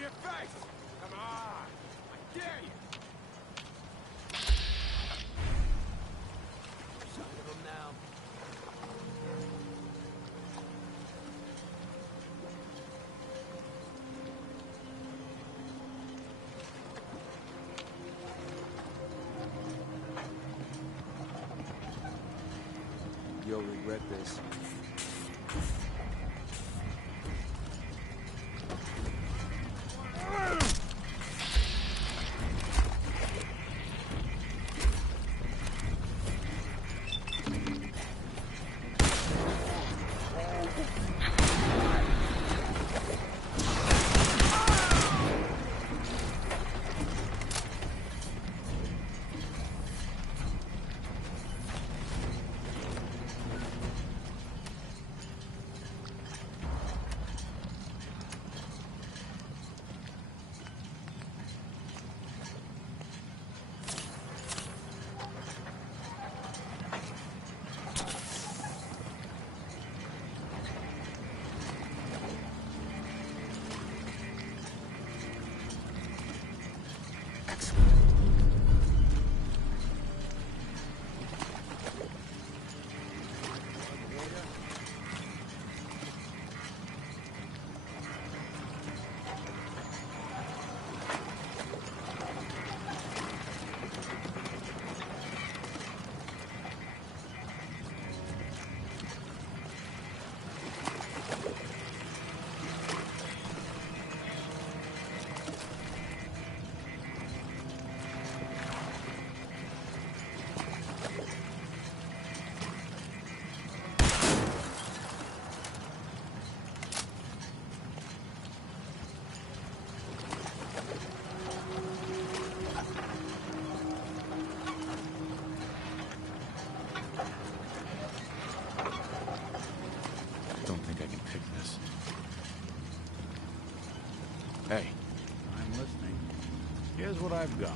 your face! Come on! I dare you! Sign of him now. You'll regret this. Don't think I can pick this. Hey. I'm listening. Here's what I've got.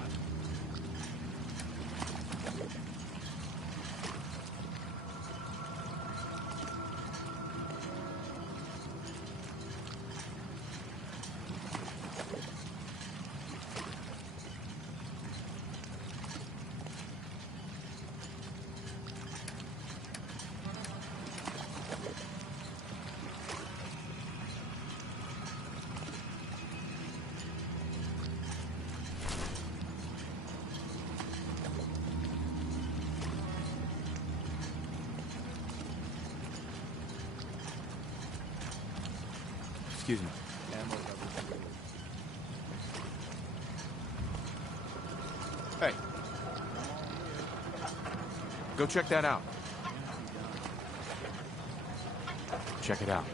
Excuse me. Hey. Go check that out. Check it out.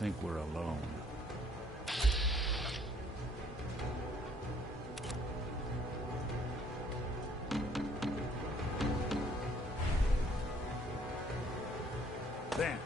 think we're alone. There.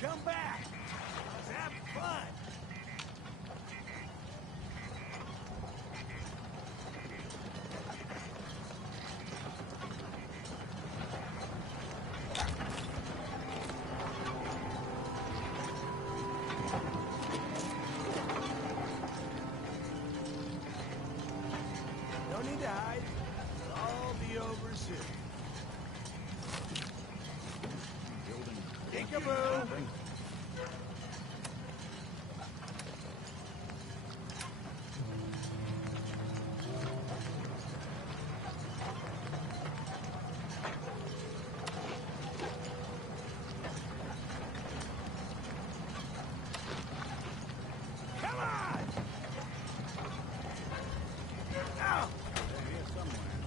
Come back! I was having fun! No need to hide. It'll all be over soon. Peekaboo! Come on! Now! They're here somewhere.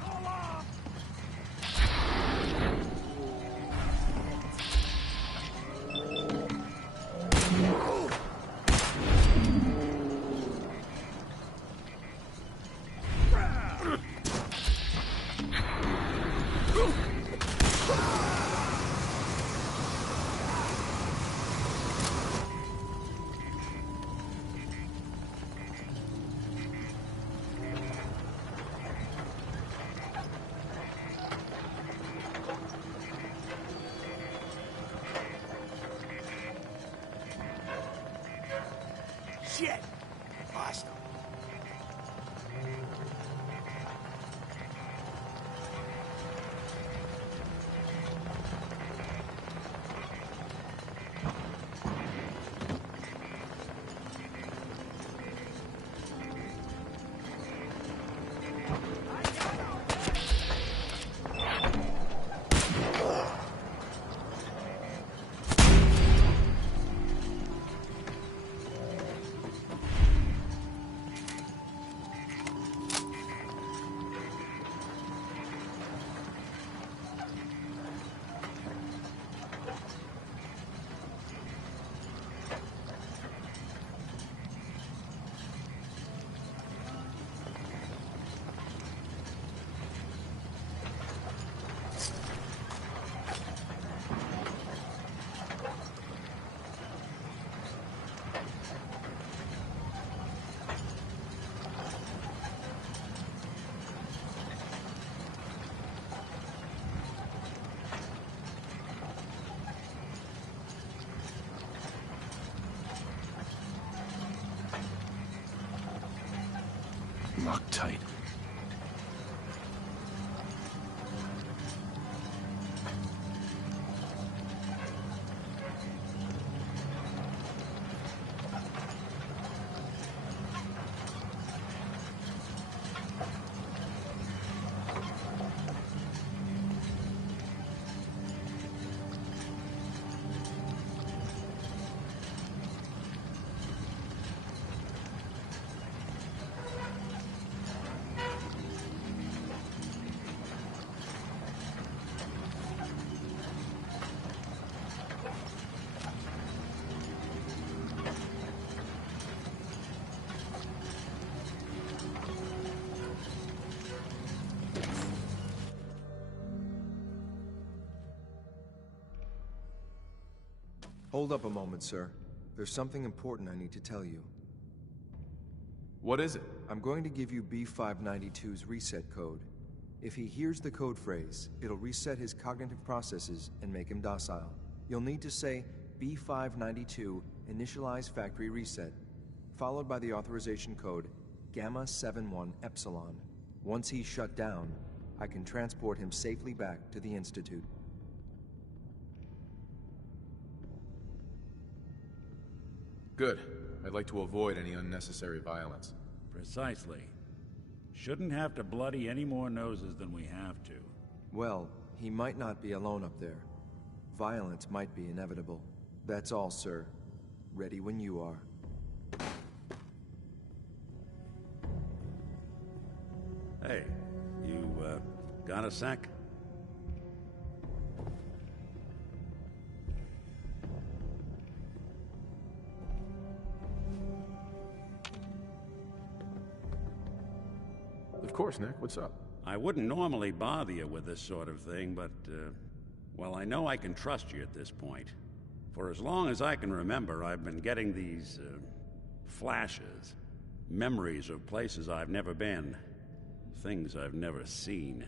Hold on! Shit! Lost him. Lock tight. Hold up a moment, sir. There's something important I need to tell you. What is it? I'm going to give you B592's reset code. If he hears the code phrase, it'll reset his cognitive processes and make him docile. You'll need to say B592 initialize factory reset, followed by the authorization code Gamma 71 Epsilon. Once he's shut down, I can transport him safely back to the Institute. Good. I'd like to avoid any unnecessary violence. Precisely. Shouldn't have to bloody any more noses than we have to. Well, he might not be alone up there. Violence might be inevitable. That's all, sir. Ready when you are. Hey, you, got a sec? Of course, Nick. What's up? I wouldn't normally bother you with this sort of thing, but, well, I know I can trust you at this point. For as long as I can remember, I've been getting these, flashes. Memories of places I've never been. Things I've never seen.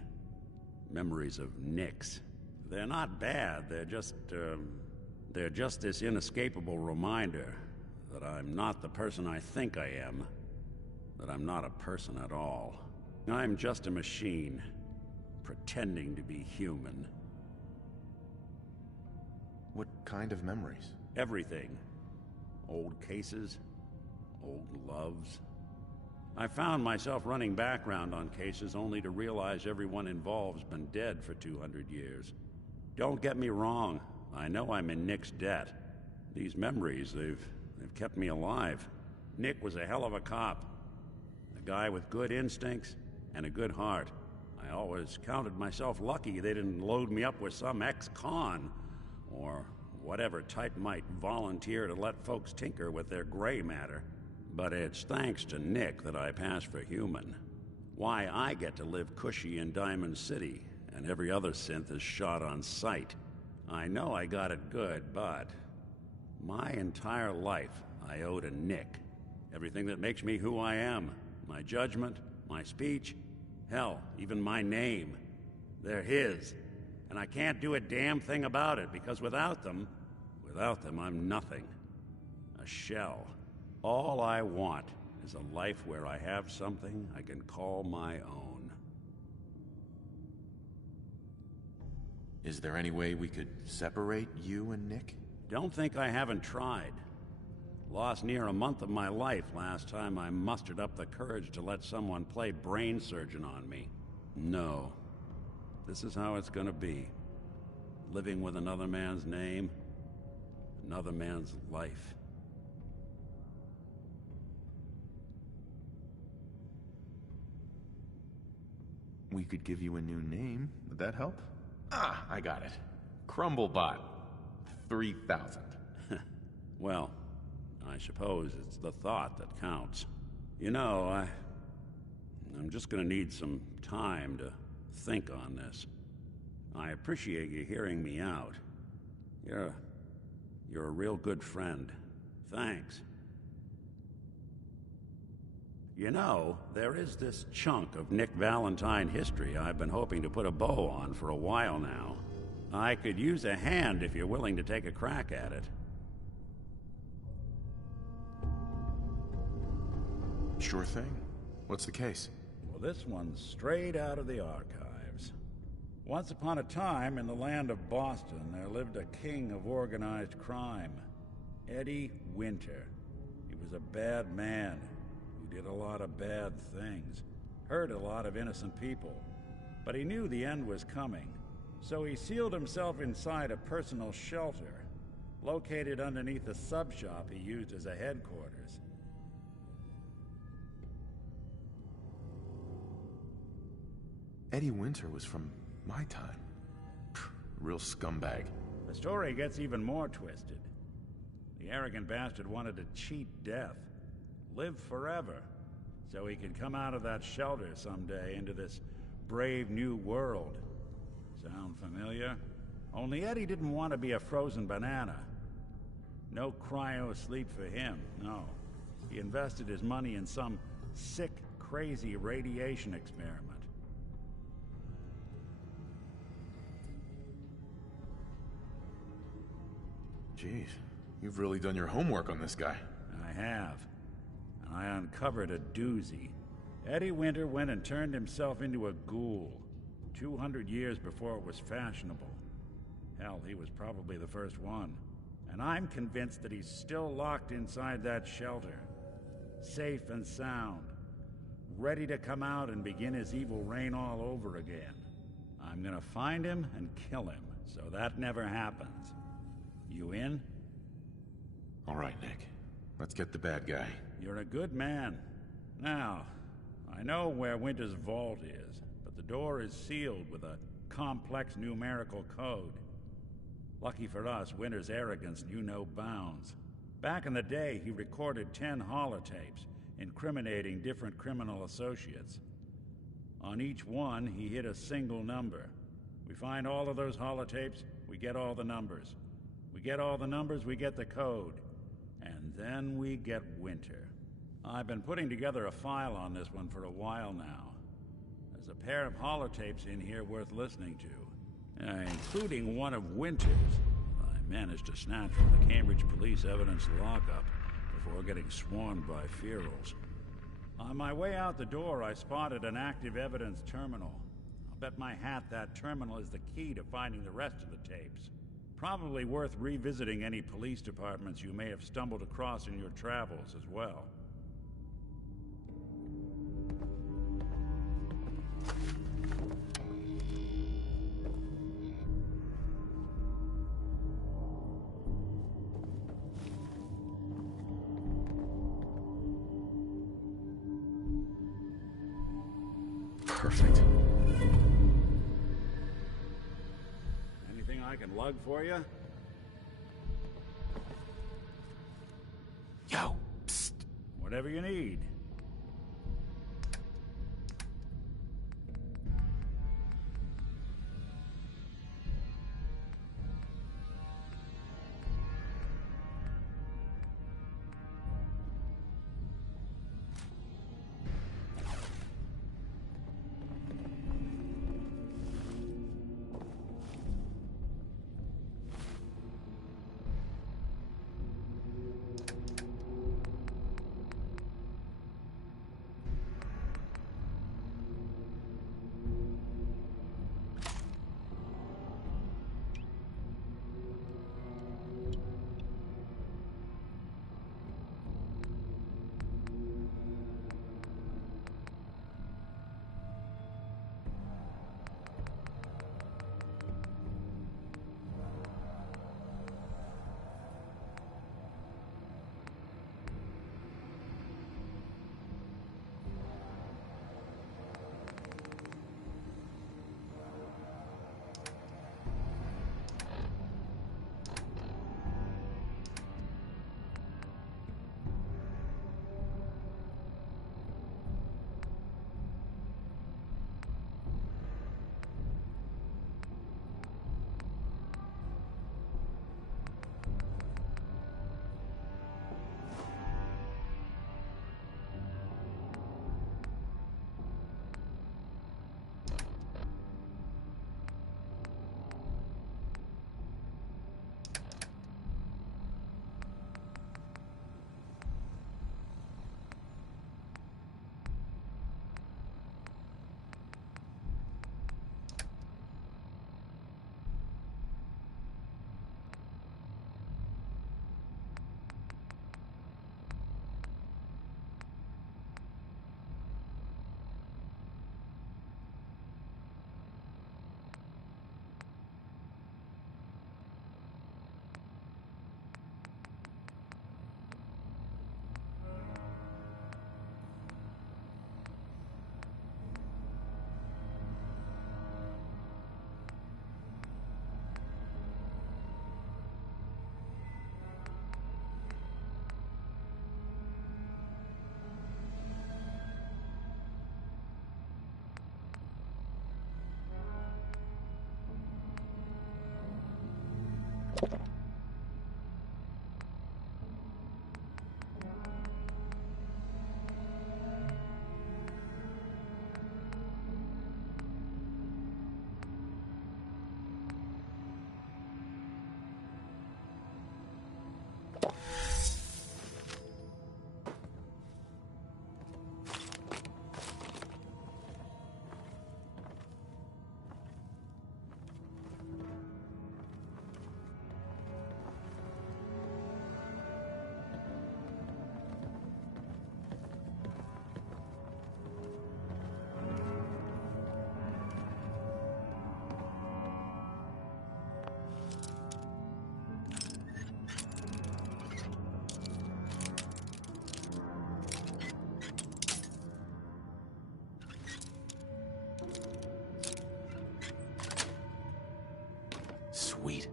Memories of Nicks. They're not bad, they're just this inescapable reminder that I'm not the person I think I am. That I'm not a person at all. I'm just a machine, pretending to be human. What kind of memories? Everything. Old cases, old loves. I found myself running background on cases only to realize everyone involved's been dead for 200 years. Don't get me wrong, I know I'm in Nick's debt. These memories, they've kept me alive. Nick was a hell of a cop. A guy with good instincts and a good heart. I always counted myself lucky they didn't load me up with some ex-con, or whatever type might volunteer to let folks tinker with their gray matter. But it's thanks to Nick that I pass for human. Why I get to live cushy in Diamond City, and every other synth is shot on sight. I know I got it good, but my entire life I owe to Nick. Everything that makes me who I am. My judgment, my speech, hell, even my name. They're his. And I can't do a damn thing about it, because without them, I'm nothing. A shell. All I want is a life where I have something I can call my own. Is there any way we could separate you and Nick? Don't think I haven't tried. Lost near a month of my life last time I mustered up the courage to let someone play brain surgeon on me. No. This is how it's gonna be. Living with another man's name, another man's life. We could give you a new name. Would that help? Ah, I got it. Crumblebot. 3000. Well, I suppose it's the thought that counts. You know, I'm just gonna need some time to think on this. I appreciate you hearing me out. You're a real good friend. Thanks. You know, there is this chunk of Nick Valentine history I've been hoping to put a bow on for a while now. I could use a hand if you're willing to take a crack at it. Sure thing. What's the case? Well, this one's straight out of the archives. Once upon a time, in the land of Boston, there lived a king of organized crime, Eddie Winter. He was a bad man who did a lot of bad things, hurt a lot of innocent people. But he knew the end was coming, so he sealed himself inside a personal shelter, located underneath a sub-shop he used as a headquarters. Eddie Winter was from my time. Real scumbag. The story gets even more twisted. The arrogant bastard wanted to cheat death, live forever, so he could come out of that shelter someday into this brave new world. Sound familiar? Only Eddie didn't want to be a frozen banana. No cryo sleep for him, no. He invested his money in some sick, crazy radiation experiment. Jeez, you've really done your homework on this guy. I have. And I uncovered a doozy. Eddie Winter went and turned himself into a ghoul 200 years before it was fashionable. Hell, he was probably the first one. And I'm convinced that he's still locked inside that shelter. Safe and sound. Ready to come out and begin his evil reign all over again. I'm gonna find him and kill him, so that never happens. You in? All right, Nick. Let's get the bad guy. You're a good man. Now, I know where Winter's vault is, but the door is sealed with a complex numerical code. Lucky for us, Winter's arrogance knew no bounds. Back in the day, he recorded 10 holotapes, incriminating different criminal associates. On each one, he hit a single number. We find all of those holotapes, we get all the numbers. We get all the numbers, we get the code. And then we get Winter. I've been putting together a file on this one for a while now. There's a pair of holotapes in here worth listening to, including one of Winter's. I managed to snatch from the Cambridge Police evidence lockup before getting swarmed by ferals. On my way out the door, I spotted an active evidence terminal. I'll bet my hat that terminal is the key to finding the rest of the tapes. Probably worth revisiting any police departments you may have stumbled across in your travels as well. Perfect. Anything I can lug for you? Yo, psst. Whatever you need. Sweet.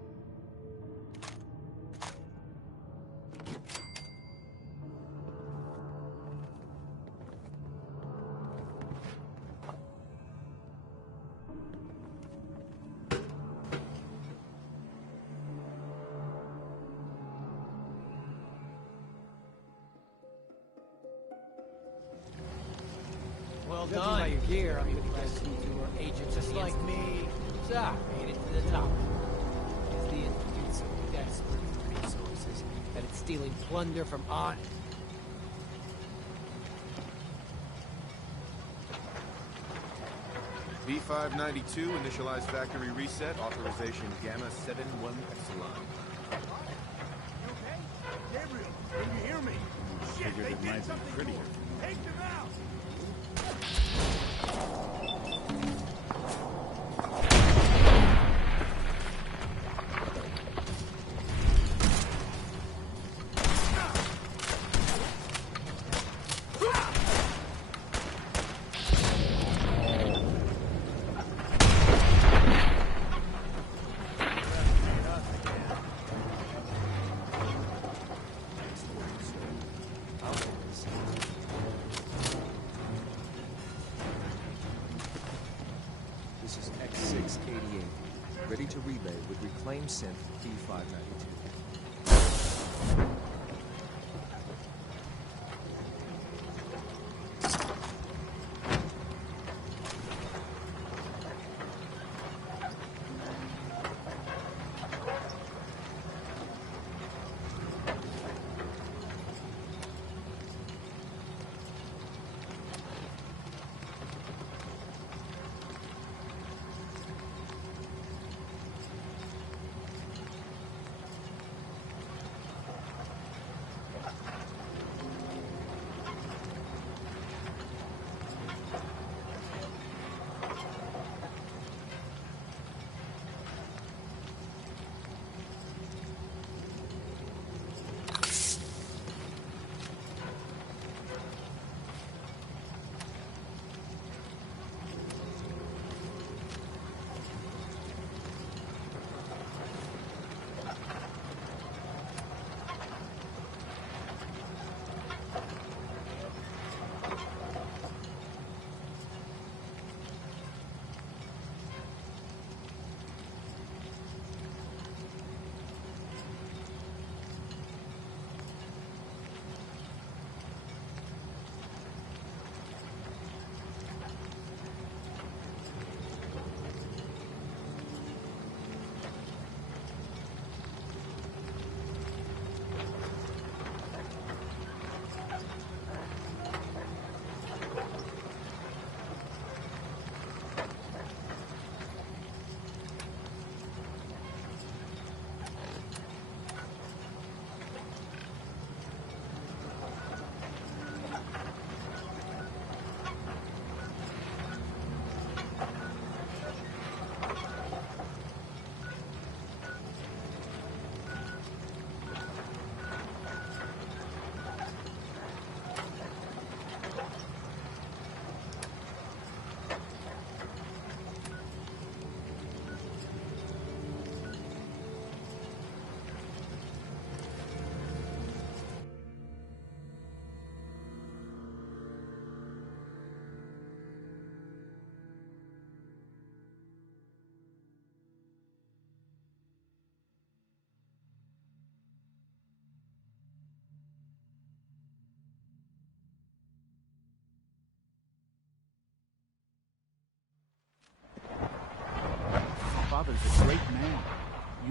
Well Judging done. by your gear, I'm gonna guess you two are agents Just of the like Institute. me. So, made it to the top. Is the Institute so desperate for resources that it's stealing plunder from honest? B592, initialize factory reset, authorization Gamma 71 Epsilon. Okay? Gabriel, can you hear me? Shit, Figured they it did might be something prettier. cool. Take them out! This is X688, ready to relay with reclaimed synth B592.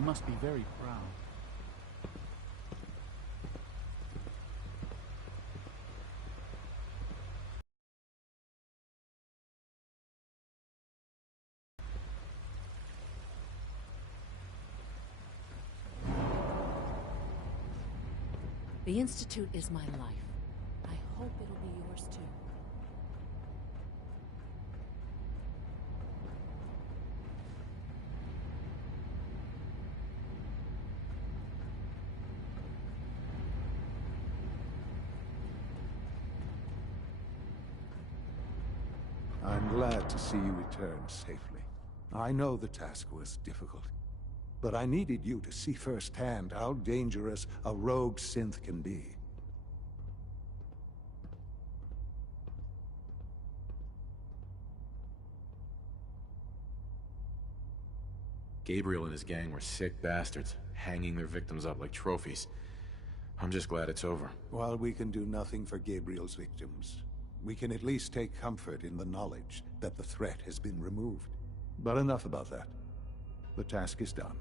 You must be very proud. The Institute is my life. I hope it'll be yours too. I'm glad to see you return safely. I know the task was difficult, but I needed you to see firsthand how dangerous a rogue synth can be. Gabriel and his gang were sick bastards, hanging their victims up like trophies. I'm just glad it's over. While we can do nothing for Gabriel's victims, we can at least take comfort in the knowledge that the threat has been removed. But enough about that. The task is done,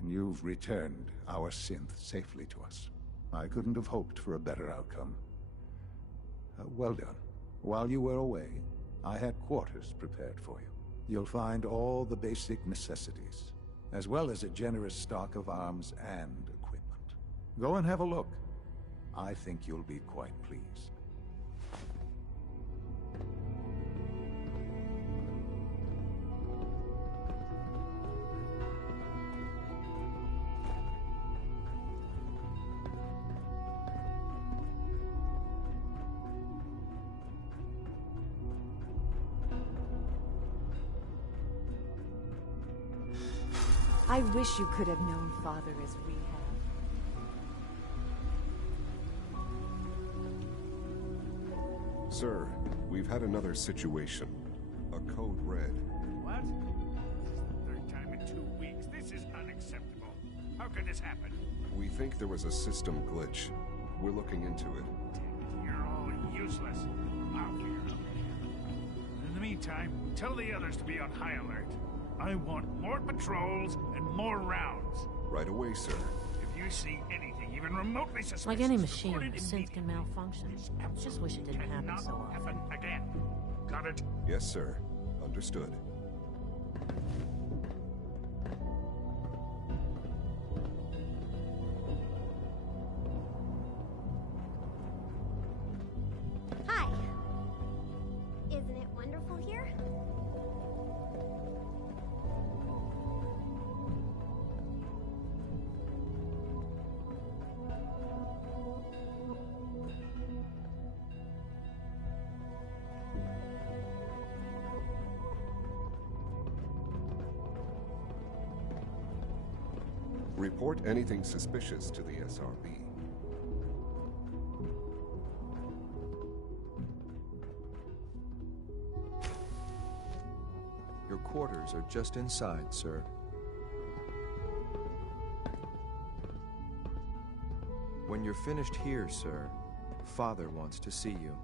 and you've returned our synth safely to us. I couldn't have hoped for a better outcome. Well done. While you were away, I had quarters prepared for you. You'll find all the basic necessities, as well as a generous stock of arms and equipment. Go and have a look. I think you'll be quite pleased. I wish you could have known Father as we have. Sir, we've had another situation. A code red. What? This is the third time in 2 weeks. This is unacceptable. How could this happen? We think there was a system glitch. We're looking into it. You're all useless. I'll figure it out. In the meantime, tell the others to be on high alert. I want more patrols and more rounds. Right away, sir. If you see anything even remotely suspicious, Like any machine, report the it synth can immediately. malfunction. This Just wish it didn't happen cannot so often. happen again. Got it? Yes, sir. Understood. Hi. Isn't it wonderful here? Report anything suspicious to the SRB. Your quarters are just inside, sir. When you're finished here, sir, Father wants to see you.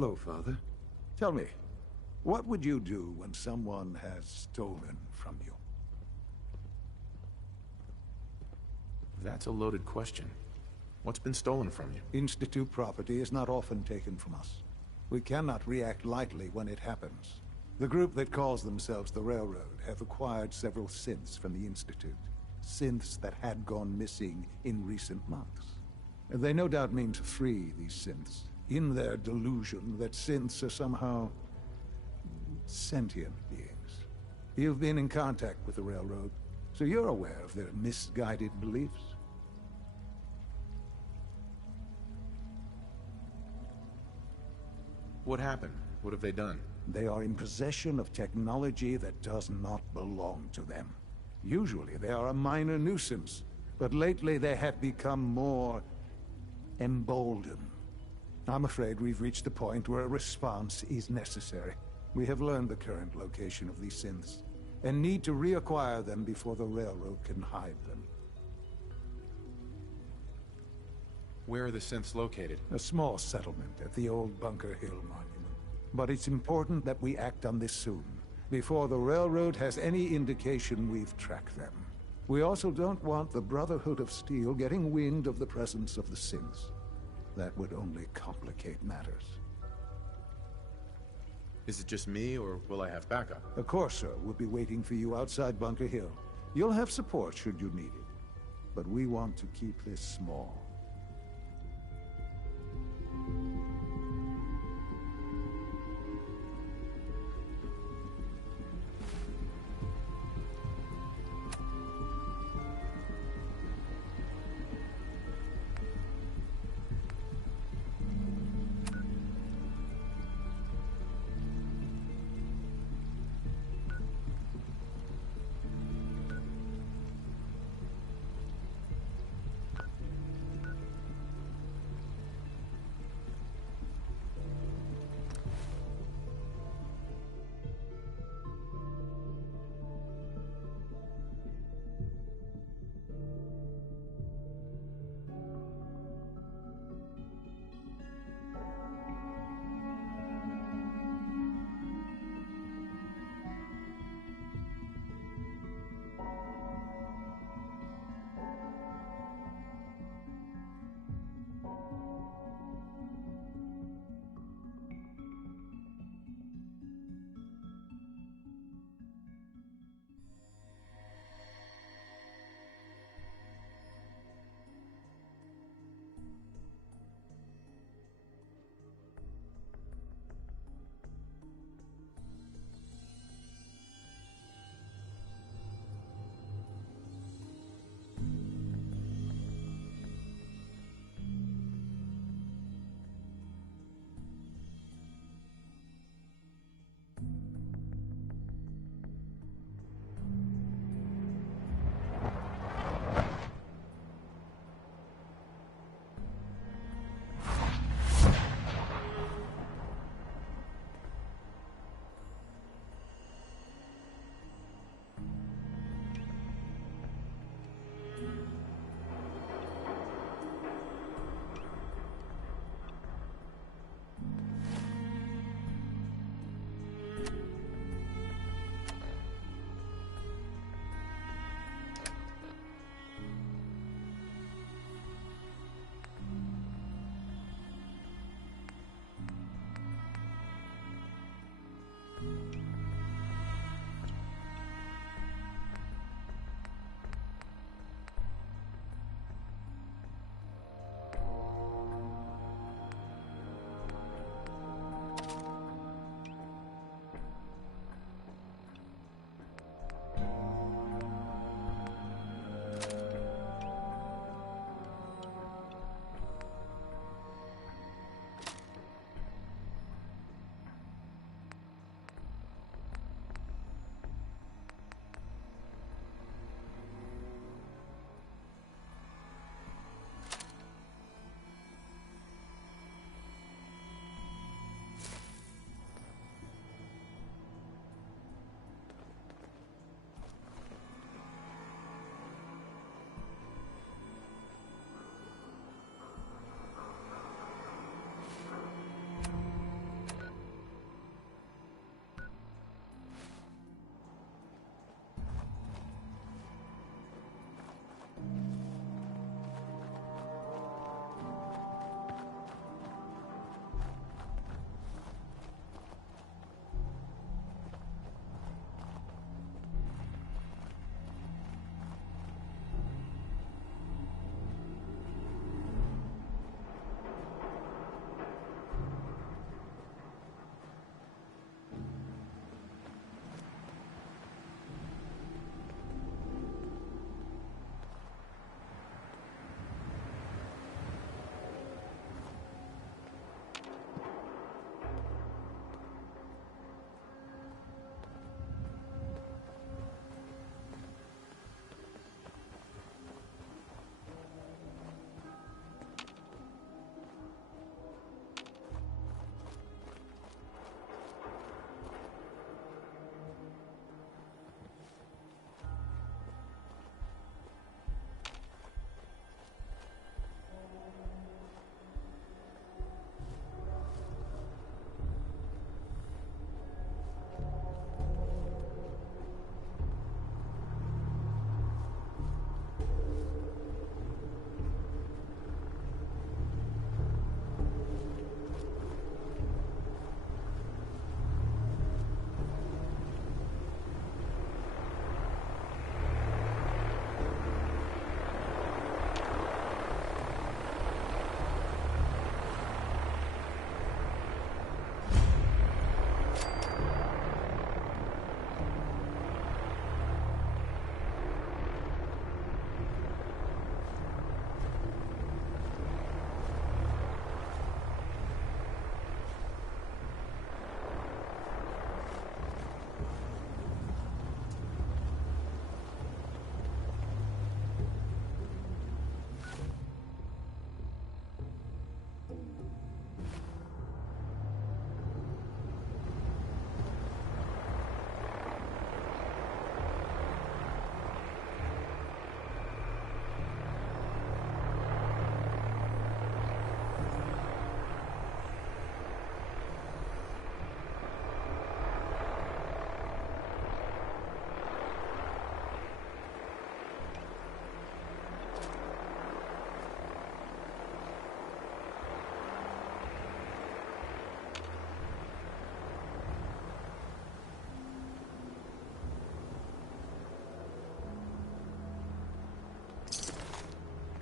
Hello, Father. Tell me, what would you do when someone has stolen from you? That's a loaded question. What's been stolen from you? Institute property is not often taken from us. We cannot react lightly when it happens. The group that calls themselves the Railroad have acquired several synths from the Institute. Synths that had gone missing in recent months. They no doubt mean to free these synths, in their delusion that synths are somehow sentient beings. You've been in contact with the Railroad, so you're aware of their misguided beliefs. What happened? What have they done? They are in possession of technology that does not belong to them. Usually they are a minor nuisance, but lately they have become more emboldened. I'm afraid we've reached the point where a response is necessary. We have learned the current location of these synths, and need to reacquire them before the Railroad can hide them. Where are the synths located? A small settlement at the old Bunker Hill Monument. But it's important that we act on this soon, before the Railroad has any indication we've tracked them. We also don't want the Brotherhood of Steel getting wind of the presence of the synths. That would only complicate matters. Is it just me, or will I have backup? A Corso will be waiting for you outside Bunker Hill. You'll have support should you need it. But we want to keep this small.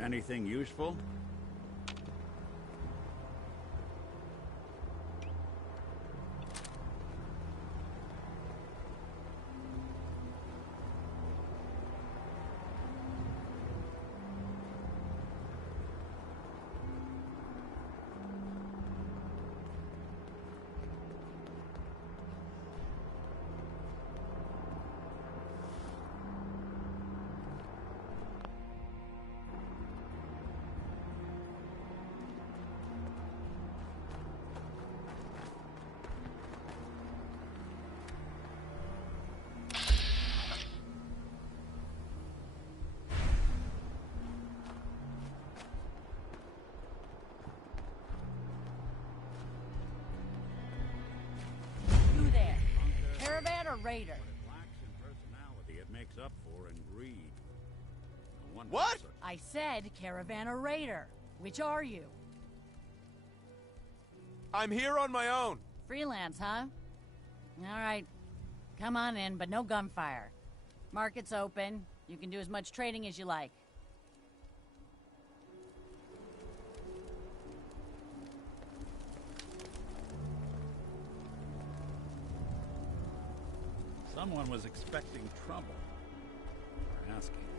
Anything useful? You there. Caravan or raider? It lacks in personality, it makes up for in greed. No wonder What? it's such- I said caravan or raider. Which are you? I'm here on my own. Freelance, huh? All right. Come on in, but no gunfire. Market's open. You can do as much trading as you like. Someone was expecting trouble. Or asking.